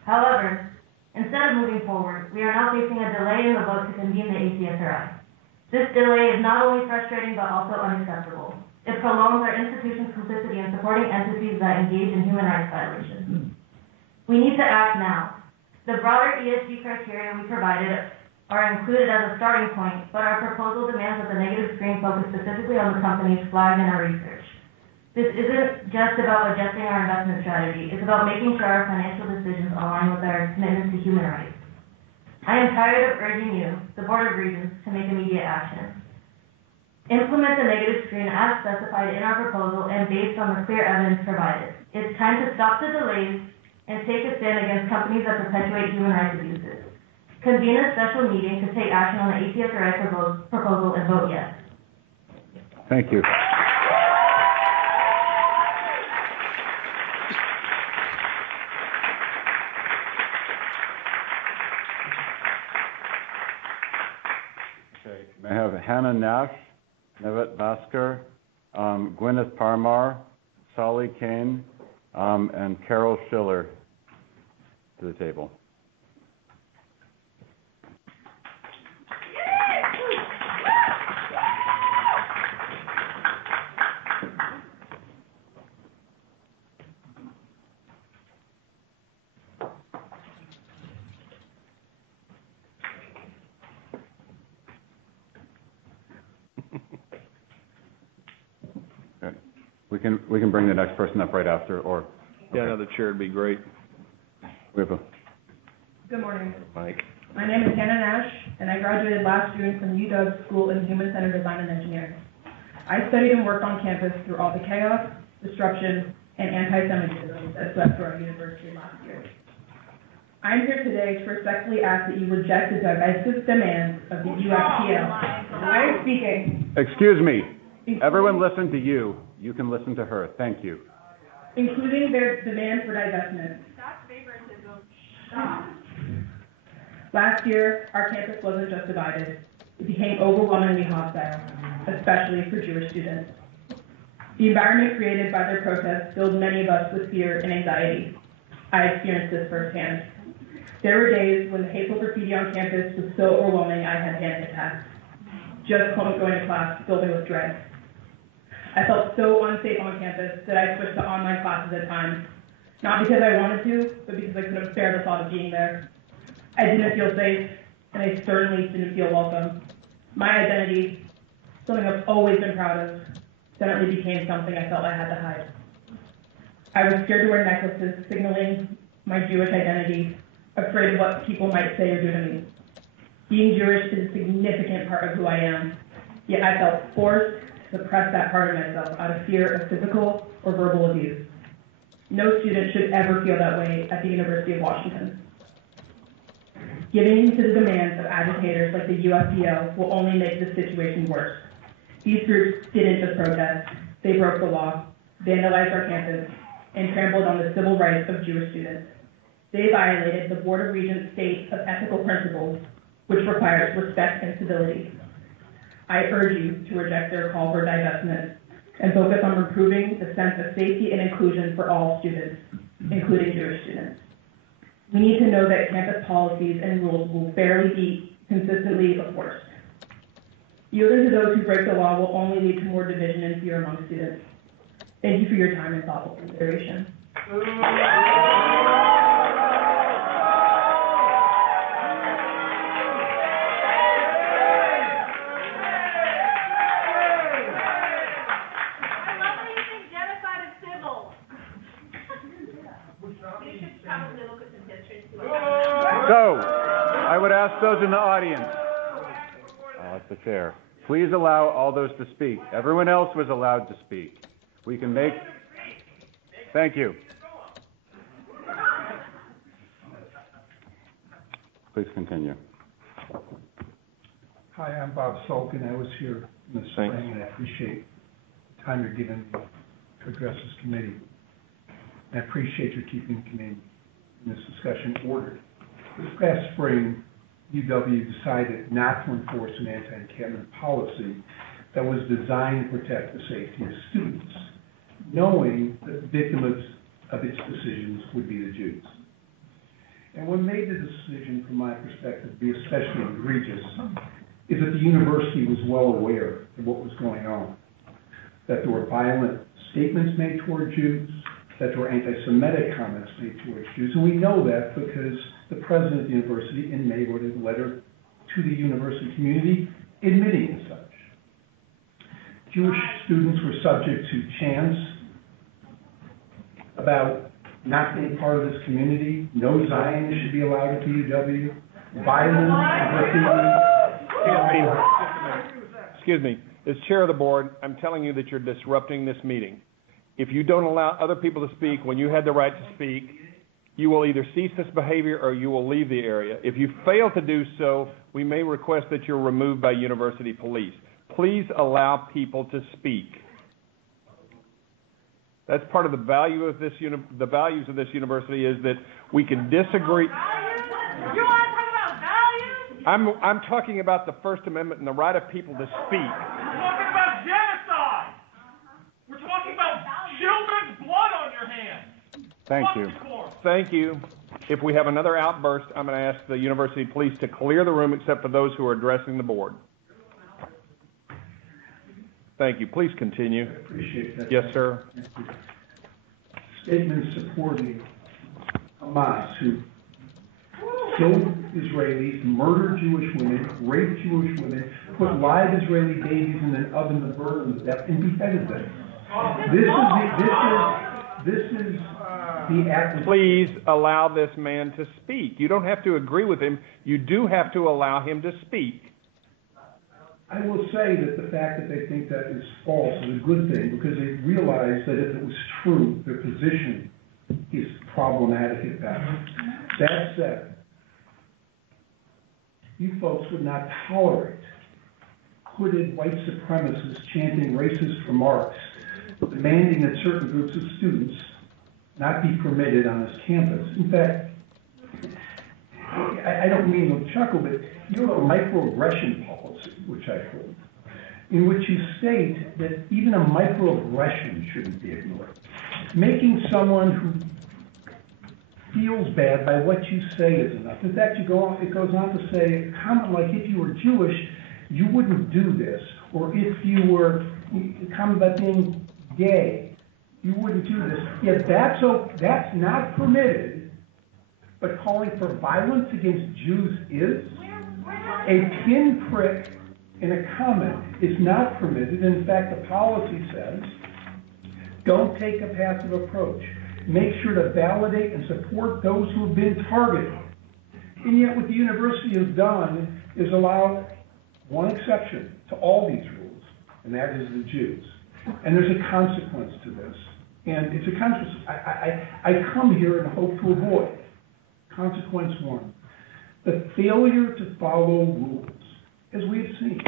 However, instead of moving forward, we are now facing a delay in the vote to convene the ACSRI. This delay is not only frustrating but also unacceptable. It prolongs our institution's complicity in supporting entities that engage in human rights violations. We need to act now. The broader ESG criteria we provided are included as a starting point, but our proposal demands that the negative screen focus specifically on the companies flagged in our research. This isn't just about adjusting our investment strategy, it's about making sure our financial decisions align with our commitment to human rights. I am tired of urging you, the Board of Regents, to make immediate action. Implement the negative screen as specified in our proposal and based on the clear evidence provided. It's time to stop the delays and take a stand against companies that perpetuate human rights abuses. Convene a special meeting to take action on the ACSRI proposal and vote yes. Thank you. Okay, Hannah Nash, Nevet Basker, Gwyneth Parmar, Solly Kane, and Carol Schiller to the table. We can bring the next person up right after, or... Okay. Yeah, another chair would be great. Good morning. Mike. My name is Hannah Nash, and I graduated last June from UW School in Human-Centered Design and Engineering. I studied and worked on campus through all the chaos, disruption, and anti-Semitism that swept through our university last year. I'm here today to respectfully ask that you reject the divisive demands of the USPL. I am speaking. Excuse me. Everyone listen to you. You can listen to her. Thank you. Including their demand for divestment. Stop favoritism. Stop. Last year, our campus wasn't just divided. It became overwhelmingly hostile, especially for Jewish students. The environment created by their protests filled many of us with fear and anxiety. I experienced this firsthand. There were days when the hateful graffiti on campus was so overwhelming I had panic attacks. Just going to class filled me with dread. I felt so unsafe on campus that I switched to online classes at times. Not because I wanted to, but because I couldn't bear the thought of being there. I didn't feel safe, and I certainly didn't feel welcome. My identity, something I've always been proud of, suddenly became something I felt I had to hide. I was scared to wear necklaces signaling my Jewish identity, afraid of what people might say or do to me. Being Jewish is a significant part of who I am, yet I felt forced to suppress that part of myself out of fear of physical or verbal abuse. No student should ever feel that way at the University of Washington. Giving in to the demands of agitators like the USPL will only make this situation worse. These groups didn't just protest, they broke the law, vandalized our campus, and trampled on the civil rights of Jewish students. They violated the Board of Regents' state of ethical principles, which requires respect and civility. I urge you to reject their call for divestment and focus on improving the sense of safety and inclusion for all students, including Jewish students. We need to know that campus policies and rules will fairly be consistently enforced. Yielding to those who break the law will only lead to more division and fear among students. Thank you for your time and thoughtful consideration. So, I would ask those in the audience, that's the chair, please allow all those to speak. Everyone else was allowed to speak. We can make... Thank you. Please continue. Hi, I'm Bob Sulkin. I was here in the spring, and I appreciate the time you're giving me to address this committee. And I appreciate your keeping the committee in this discussion ordered. This past spring, UW decided not to enforce an anti-encampment policy that was designed to protect the safety of students, knowing that the victims of its decisions would be the Jews. And what made the decision, from my perspective, be especially egregious is that the university was well aware of what was going on, that there were violent statements made toward Jews, that there were anti-Semitic comments made towards Jews, and we know that because the president of the university in May wrote a letter to the university community admitting as such. Jewish students were subject to chants about not being part of this community, no Zionists should be allowed at the UW, violence, graffiti. Excuse me. As chair of the board, I'm telling you that you're disrupting this meeting. If you don't allow other people to speak when you had the right to speak, you will either cease this behavior or you will leave the area. If you fail to do so, we may request that you're removed by university police. Please allow people to speak. That's part of the value of this the values of this university is that we can disagree. Values? You want to talk about values? I'm talking about the First Amendment and the right of people to speak. We're talking about genocide. We're talking about children's blood on your hands. Thank you. Thank you. If we have another outburst, I'm going to ask the university police to clear the room except for those who are addressing the board. Thank you. Please continue. I appreciate that. Yes, sir. Statements supporting Hamas, who killed Israelis, murdered Jewish women, raped Jewish women, put live Israeli babies in an oven to burn them to death, and beheaded them. This is the act. Please allow this man to speak. You don't have to agree with him. You do have to allow him to speak. I will say that the fact that they think that is false is a good thing, because they realize that if it was true, their position is problematic at best. That said, you folks would not tolerate hooded white supremacists chanting racist remarks, demanding that certain groups of students not be permitted on this campus. In fact, I don't mean to chuckle, but you have a microaggression policy, which I hold, in which you state that even a microaggression shouldn't be ignored. Making someone who feels bad by what you say is enough. In fact, it goes on to say, a comment like, if you were Jewish, you wouldn't do this. Or if you were, a comment about being gay, you wouldn't do this. Yet that's not permitted, but calling for violence against Jews is. A pinprick in a comment is not permitted. In fact, the policy says, don't take a passive approach. Make sure to validate and support those who have been targeted. And yet what the university has done is allow one exception to all these rules, and that is the Jews. And there's a consequence to this. And it's a consequence I come here and hope to avoid. Consequence one, the failure to follow rules, as we've seen,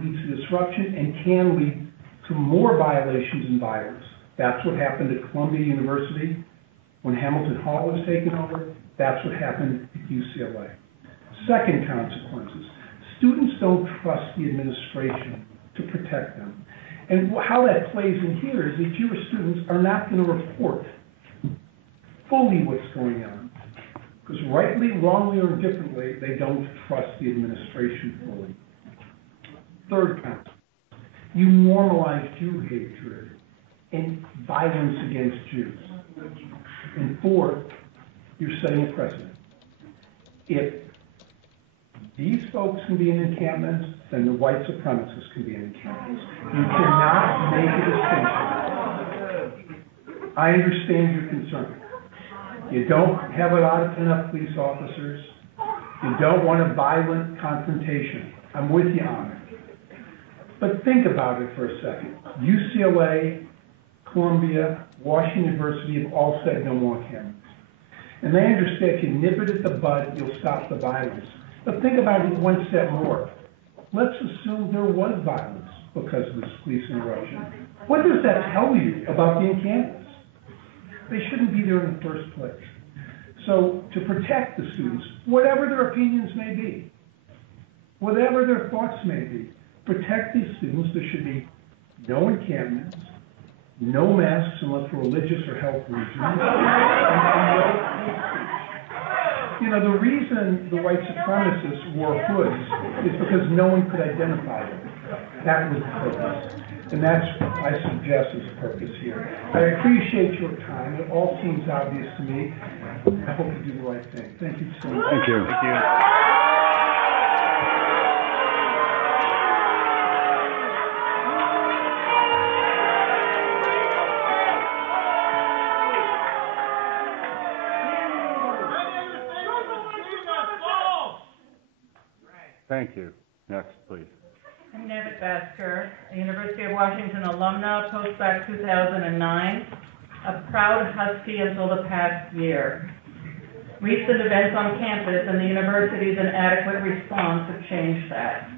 leads to disruption and can lead to more violations and violence. That's what happened at Columbia University when Hamilton Hall was taken over. That's what happened at UCLA. Second consequences, students don't trust the administration to protect them. And how that plays in here is that Jewish students are not going to report fully what's going on. Because rightly, wrongly, or indifferently, they don't trust the administration fully. Third consequence, you normalize Jew hatred and violence against Jews. And fourth, you're setting a precedent. If these folks can be in encampments, then the white supremacists can be in encampments. You cannot make a distinction. I understand your concern. You don't have a lot of enough police officers. You don't want a violent confrontation. I'm with you on it. But think about it for a second. UCLA, Columbia, Washington University have all said no more cameras. And they understand if you nip it at the bud, you'll stop the violence. But think about it one step more. Let's assume there was violence because of this police interruption. What does that tell you about the encampments? They shouldn't be there in the first place. So to protect the students, whatever their opinions may be, whatever their thoughts may be, protect these students. There should be no encampments, no masks unless for religious or health reasons. You know, the reason the white supremacists wore hoods is because no one could identify them. That was the purpose. And that's, I suggest, is the purpose here. I appreciate your time. It all seems obvious to me. I hope you do the right thing. Thank you so much. Thank you. Thank you. Thank you. Next, please. I'm Nevitt Basker, a University of Washington alumna, postbac 2009, a proud Husky until the past year. Recent events on campus and the university's inadequate response have changed that.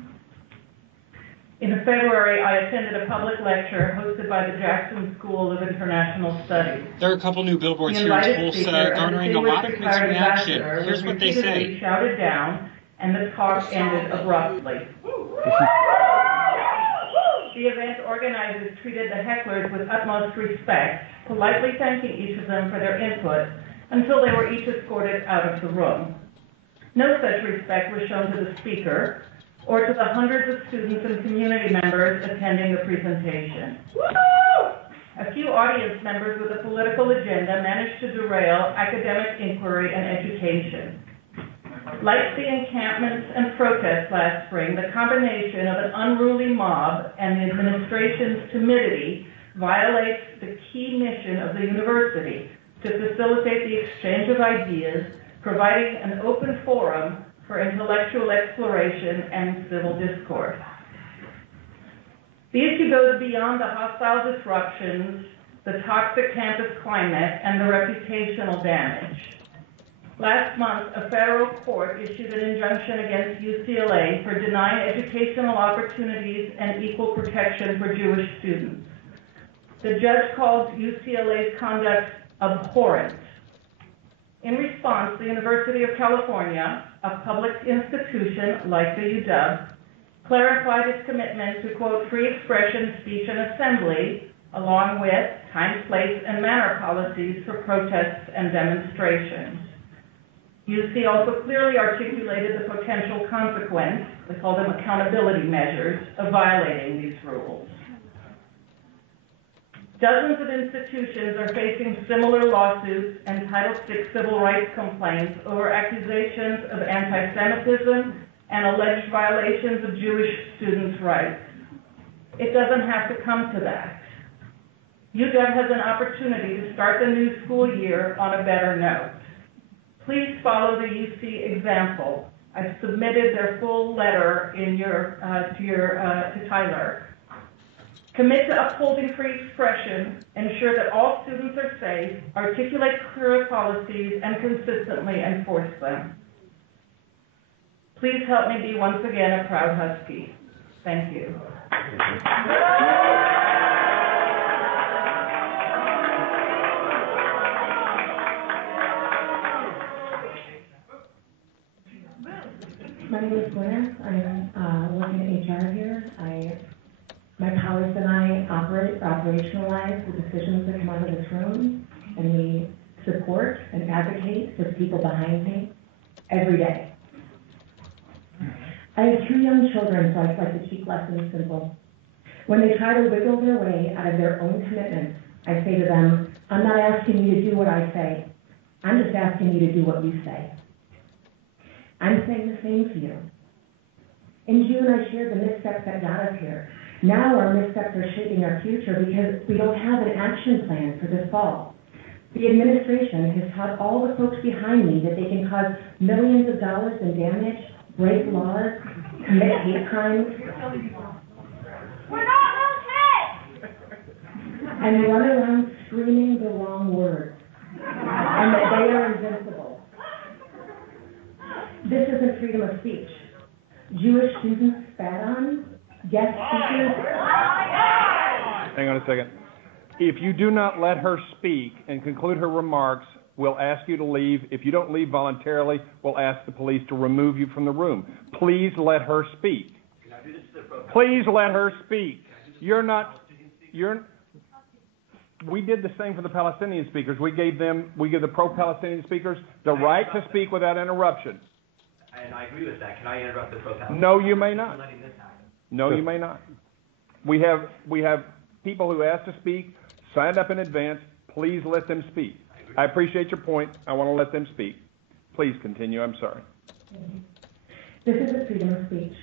In February, I attended a public lecture hosted by the Jackson School of International Studies. There are a couple new billboards here in Tulsa garnering a lot of mixed reaction. Here's what they say. Shouted down and the talk ended abruptly. The event organizers treated the hecklers with utmost respect, politely thanking each of them for their input until they were each escorted out of the room. No such respect was shown to the speaker or to the hundreds of students and community members attending the presentation. A few audience members with a political agenda managed to derail academic inquiry and education. Like the encampments and protests last spring, the combination of an unruly mob and the administration's timidity violates the key mission of the university to facilitate the exchange of ideas, providing an open forum for intellectual exploration and civil discourse. The issue goes beyond the hostile disruptions, the toxic campus climate, and the reputational damage. Last month, a federal court issued an injunction against UCLA for denying educational opportunities and equal protection for Jewish students. The judge called UCLA's conduct abhorrent. In response, the University of California, a public institution like the UW, clarified its commitment to, quote, free expression, speech, and assembly, along with time, place, and manner policies for protests and demonstrations. UC also clearly articulated the potential consequence, we call them accountability measures, of violating these rules. Dozens of institutions are facing similar lawsuits and Title VI civil rights complaints over accusations of anti-Semitism and alleged violations of Jewish students' rights. It doesn't have to come to that. UW has an opportunity to start the new school year on a better note. Please follow the UC example. I've submitted their full letter in to Tyler. Commit to upholding free expression, ensure that all students are safe, articulate clear policies, and consistently enforce them. Please help me be once again a proud Husky. Thank you. My name is Gwen. I'm working in HR here. My colleagues and I operationalize the decisions that come out of this room, and we support and advocate for the people behind me every day. I have 2 young children, so I like to keep lessons simple. When they try to wiggle their way out of their own commitments, I say to them, I'm not asking you to do what I say. I'm just asking you to do what you say. I'm saying the same to you. In June, I shared the missteps that got us here. Now our missteps are shaping our future because we don't have an action plan for this fall. The administration has taught all the folks behind me that they can cause millions of dollars in damage, break laws, commit hate crimes, We're not okay! and run around screaming the wrong words, and that they are invincible. This isn't freedom of speech. Jewish students spat on, guest speakers. Hang on a second. If you do not let her speak and conclude her remarks, we'll ask you to leave. If you don't leave voluntarily, we'll ask the police to remove you from the room. Please let her speak. Please let her speak. We did the same for the Palestinian speakers. We give the pro-Palestinian speakers the right to speak without interruption. And I agree with that. Can I interrupt the protest? No, you may not. No, you may not. We have people who asked to speak, signed up in advance. Please let them speak. I appreciate your point. I want to let them speak. Please continue. I'm sorry. This isn't freedom of speech.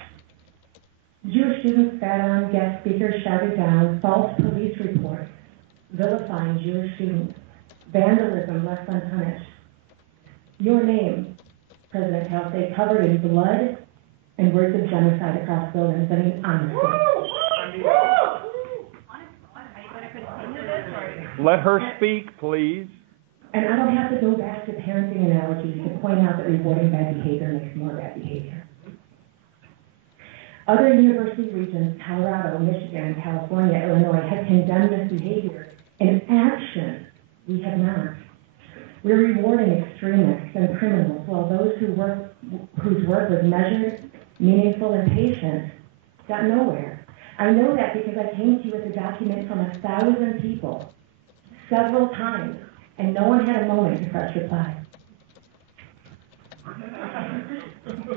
Jewish students spat on, guest speakers shouted down, false police reports, vilifying Jewish students, vandalism left unpunished. Your name, President Kelsey, covered in blood and words of genocide across buildings. I mean, honestly. Let her speak, please. And I don't have to go back to parenting analogies to point out that rewarding bad behavior makes more bad behavior. Other university regions, Colorado, Michigan, California, Illinois, have condemned this behavior. In action, we have not. We're rewarding extremists and criminals while those whose work was measured, meaningful, and patient got nowhere. I know that because I came to you with a document from 1,000 people several times, and no one had a moment to press reply.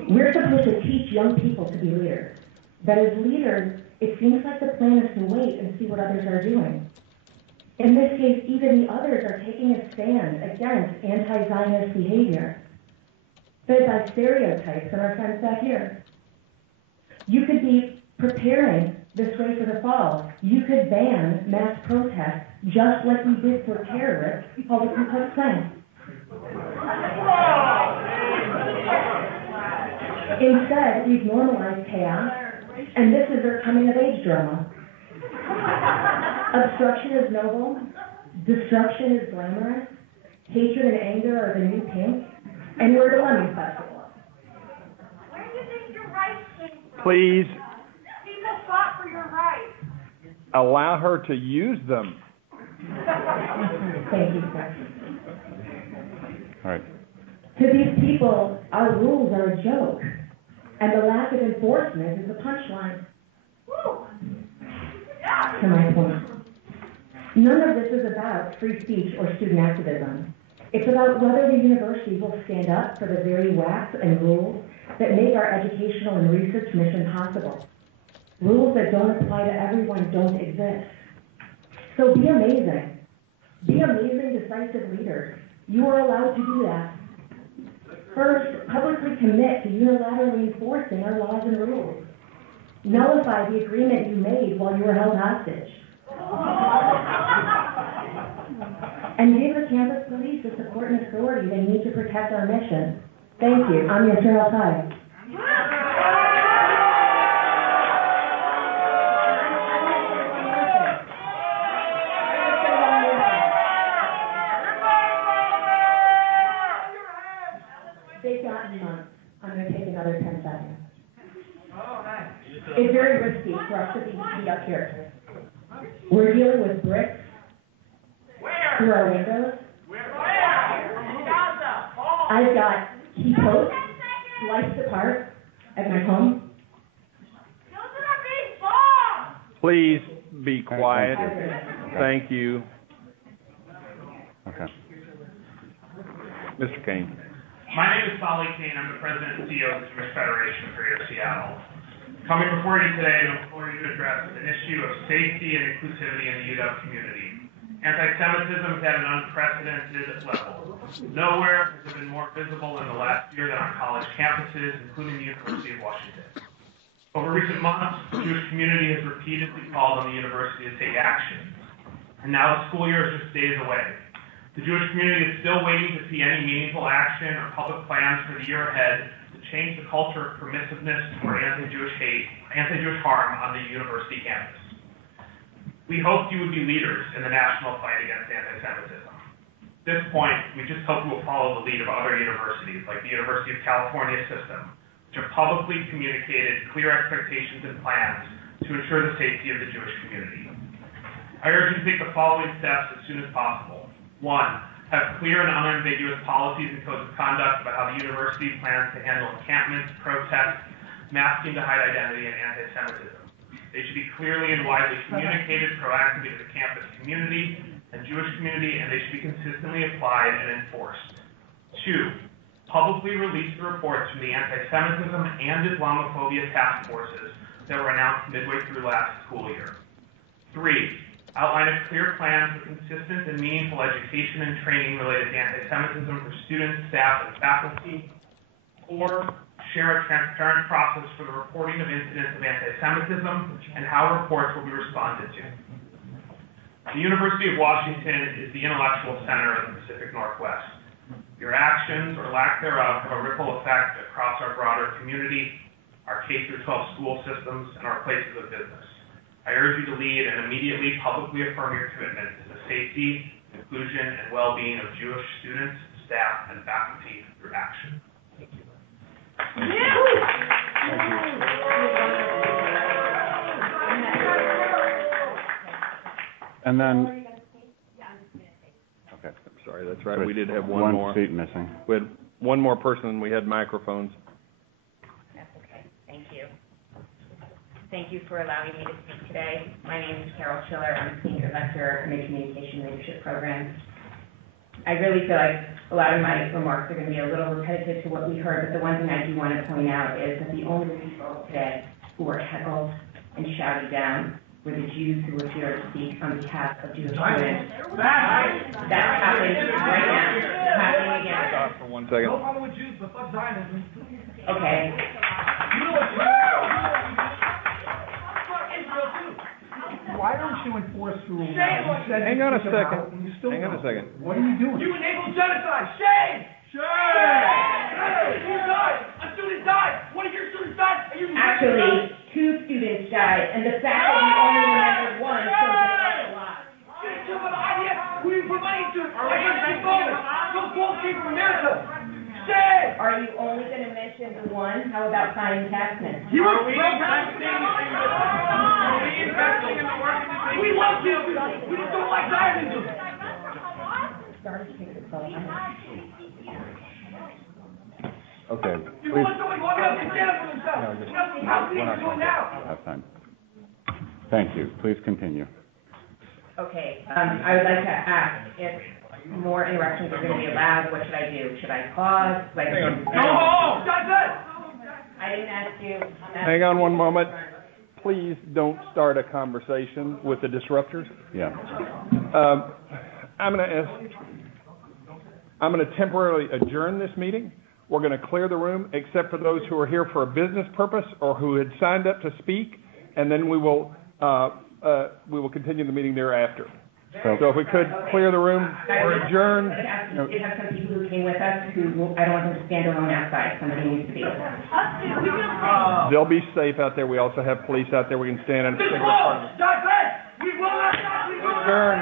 We're supposed to teach young people to be leaders. But as leaders, it seems like the plan is to wait and see what others are doing. In this case, even the others are taking a stand against anti-Zionist behavior, fed by stereotypes and our friends back here. You could be preparing this way for the fall. You could ban mass protests just like we did for terrorists called the Clipchamp. Instead, we've normalized chaos, and this is their coming-of-age drama. Obstruction is noble, destruction is glamorous, hatred and anger are the new pink, and we're the Lemon Festival. Where do you think your rights came from? Please People fought for your rights. allow her to use them. Thank you, sir. All right. To these people, our rules are a joke, and the lack of enforcement is the punchline. To my point. None of this is about free speech or student activism. It's about whether the university will stand up for the very WACs and rules that make our educational and research mission possible. Rules that don't apply to everyone don't exist. So be amazing. Be amazing, decisive leaders. You are allowed to do that. First, publicly commit to unilaterally enforcing our laws and rules. Nullify the agreement you made while you were held hostage. And give the campus police the support and authority they need to protect our mission. Thank you. I'm Yasser Al-Khai. They've gotten months. I'm going to take another 10 seconds. It's very risky for us to be up here. We're dealing with bricks through our windows. I've got key posts sliced apart at my home. Please be quiet. Thank you. Okay. Mr. Kane. My name is Solly Kane. I'm the president and CEO of the Jewish Federation of Greater Seattle. Coming before you today to implore you to address an issue of safety and inclusivity in the UW community. Anti-Semitism is at an unprecedented level. Nowhere has it been more visible in the last year than on college campuses, including the University of Washington. Over recent months, the Jewish community has repeatedly called on the university to take action. And now the school year is just days away. The Jewish community is still waiting to see any meaningful action or public plans for the year ahead to change the culture of permissiveness or anti-Jewish hate, anti-Jewish harm on the university campus. We hoped you would be leaders in the national fight against anti-Semitism. At this point, we just hope you will follow the lead of other universities, like the University of California system, which have publicly communicated clear expectations and plans to ensure the safety of the Jewish community. I urge you to take the following steps as soon as possible. 1, have clear and unambiguous policies and codes of conduct about how the university plans to handle encampments, protests, masking to hide identity, and anti-Semitism. They should be clearly and widely communicated proactively to the campus community and Jewish community, and they should be consistently applied and enforced. 2, publicly release the reports from the anti-Semitism and Islamophobia task forces that were announced midway through last school year. 3, outline a clear plan for consistent and meaningful education and training related to anti-Semitism for students, staff, and faculty. 4, share a transparent process for the reporting of incidents of anti-Semitism and how reports will be responded to. The University of Washington is the intellectual center of the Pacific Northwest. Your actions or lack thereof have a ripple effect across our broader community, our K-12 school systems, and our places of business. I urge you to lead and immediately publicly affirm your commitment to the safety, inclusion, and well-being of Jewish students, staff, and faculty through action. Thank you. And then, okay, sorry, that's right. So We did have one one more. seat missing. We had one more person and we had microphones. That's okay. Thank you. Thank you for allowing me to speak today. My name is Carol Schiller. I'm a senior lecturer in the Communication Leadership Program. I really feel like a lot of my remarks are going to be a little repetitive to what we heard, but the one thing I do want to point out is that the only people today who were heckled and shouted down were the Jews who were here to speak on behalf of Jewish students. That's happening right now. It's happening again. Stop for 1 second. No problem with Jews, but fuck Zionism. Okay. You know what you fuck Israel too. Why don't you enforce the rule? Hang on a second. Hang on a second. What are you doing? You enabled genocide. Shame! Shame! You died. A student died. One of your students died. And you Actually, 2 students died, and the fact that you only remember one shows that that's a lot. You have an idea who you put money to. I got this bonus. Those balls came from America. Shame! Are you only going to mention the one? How about Simon Taxman? You were investing in the organization. We love you. We just don't like Zionism. Okay, You please. want someone to walk out and stand up for themselves. No, just, How can we're not you do going it now? to have time. Thank you. Please continue. Okay, I would like to ask if more interruptions are going to be allowed. What should I do? Should I pause? Like, Go home! That's it! I didn't ask you. Hang on 1 moment. Please don't start a conversation with the disruptors. Yeah. I'm going to temporarily adjourn this meeting. We're going to clear the room except for those who are here for a business purpose or who had signed up to speak, and then we will continue the meeting thereafter. So if we could clear the room or adjourn. We have some people who came with us who I don't want them to stand alone outside. Somebody needs to be with them. They'll be safe out there. We also have police out there. We can stand and take their part of it. Stop it! We will not stop! We will not Adjourn.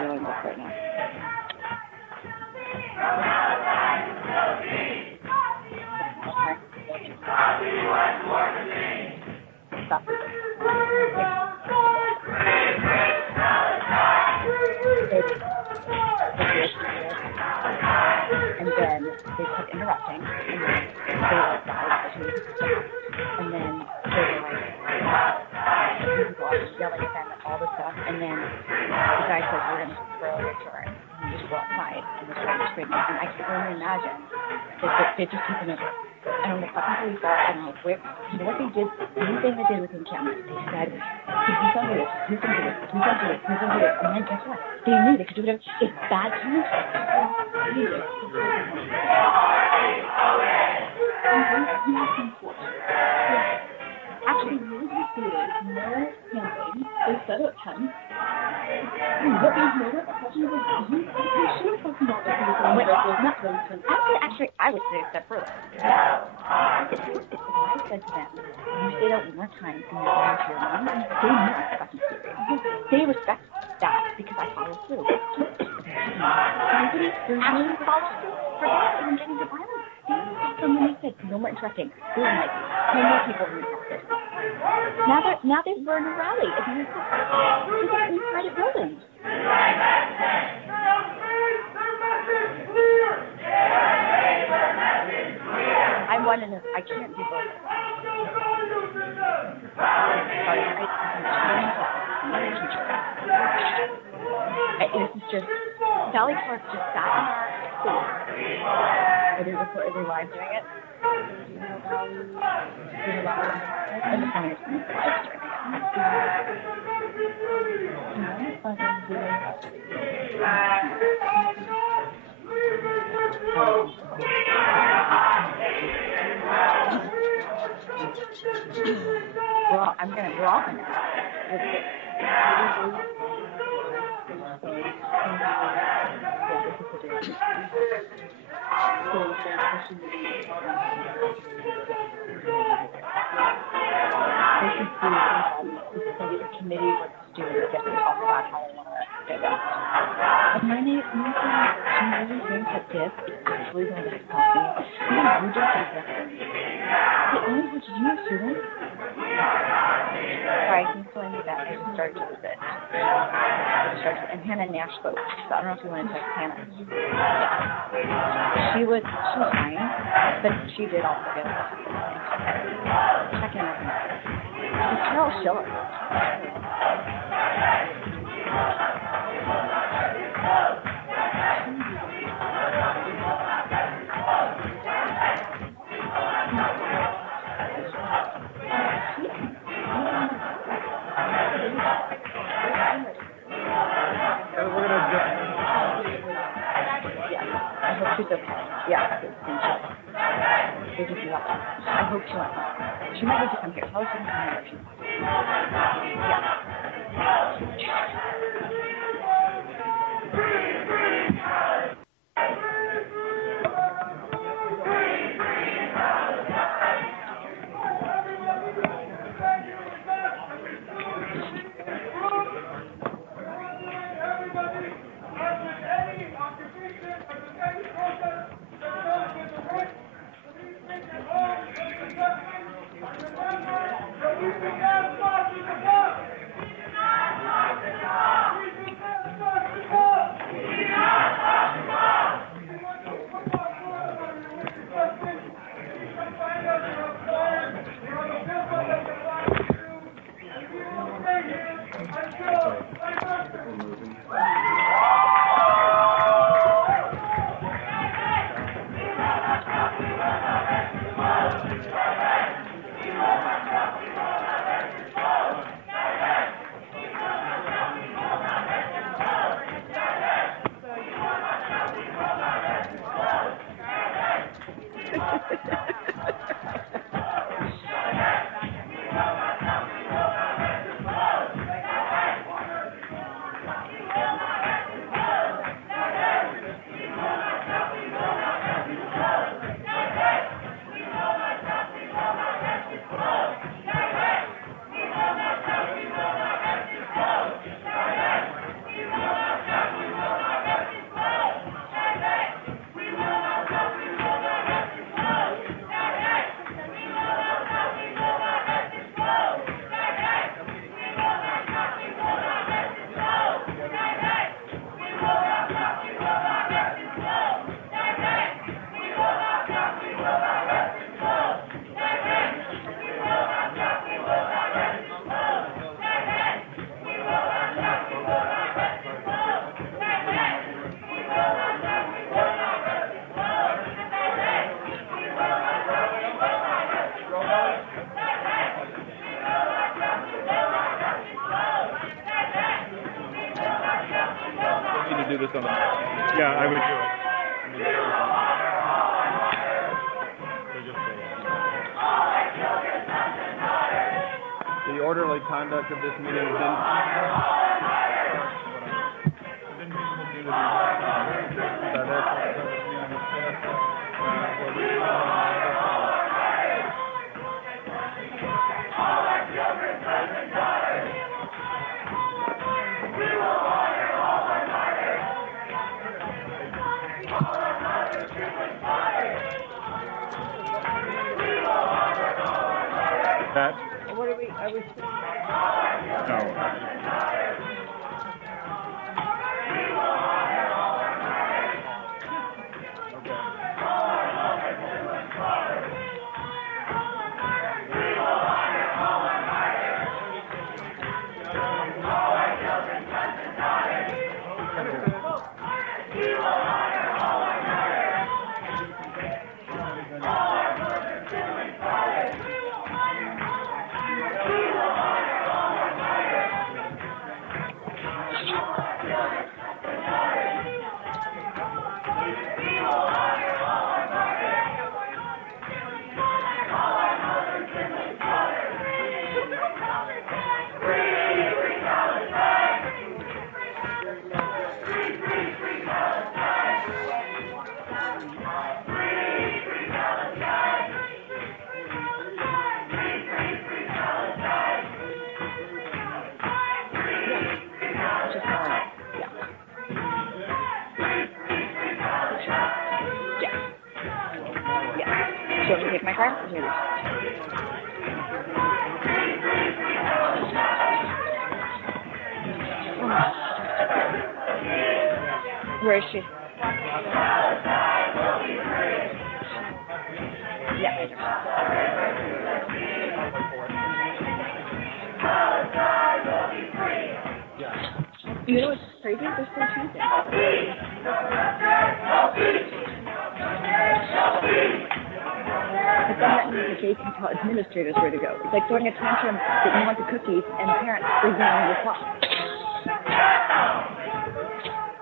we're dealing with right now. Stop. And then they kept interrupting, and then they were like, and then they were like, people are yelling at them and all this stuff, and then the guy says, we're going to throw your turn, and you just go outside, and they're trying to scream, and I can only imagine that they've just taken it. I don't know what the police are, I don't know where, you know what they did, the same thing they did with Clipchamp. They said, please don't do this, please don't do this, please don't do this, please don't do this, and then guess what? They knew they could do whatever. It's bad punishment. Actually, really good theaters, no camping, they set up tents. What these made up questions was, you should have talked about this in not those tents. Actually, I would say a step further. I said to them, you say that one more time and you're going to your mom, and they know I'm fucking serious. They respect that because I follow through. Nobody actually follows through. Forget even getting to violence. They stopped them when they said, no more interrupting. Boom, like, 10 more people were interrupted. Now they've learned to rally. It's like, look at these private buildings. I'm one in this. I can't do both. Sorry, this is just, Sally Clark just sat in our space. I didn't record every live doing it. And the phone is live streaming we're all in it. Committee with students get to talk about how they want to divest. And my name is she really thinks that this is actually going to help me. You just exactly. It only was you, students. Sorry, can you explain me that? I just started to lose it. And Hannah Nash spoke, so I don't know if you want to text Hannah. Yeah. She was fine, but she did also get a check in with me. It's Carol Schiller. I hope she's okay. Yeah, thank you. We'll just be lucky. I hope she went home. She might need to come here. Tell her she can come here. do this on the, yeah, I would do it. The orderly conduct of this meeting has been feasible due to that. What are we, I was... No. Do you want me to take my car? Maybe. Where is she? Yeah, I do. You know what's crazy? They're still chanting. But then that means that they can tell administrators where to go. It's like throwing a tantrum that you want the cookies and parents freezing on the clock.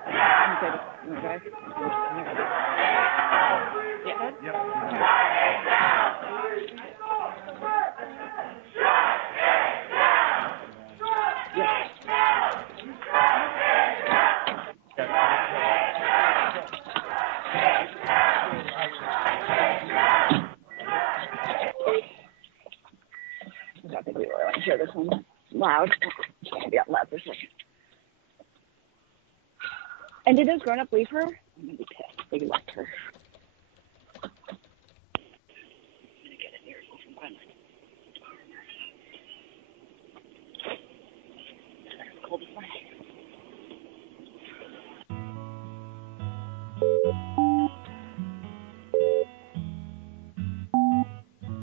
I'm good. You want to drive? Yeah. Yep. I don't think we really want to hear this one. It's loud. It's going to be out loud for a second. And did those grown-up leave her? I'm going to be pissed. They left her.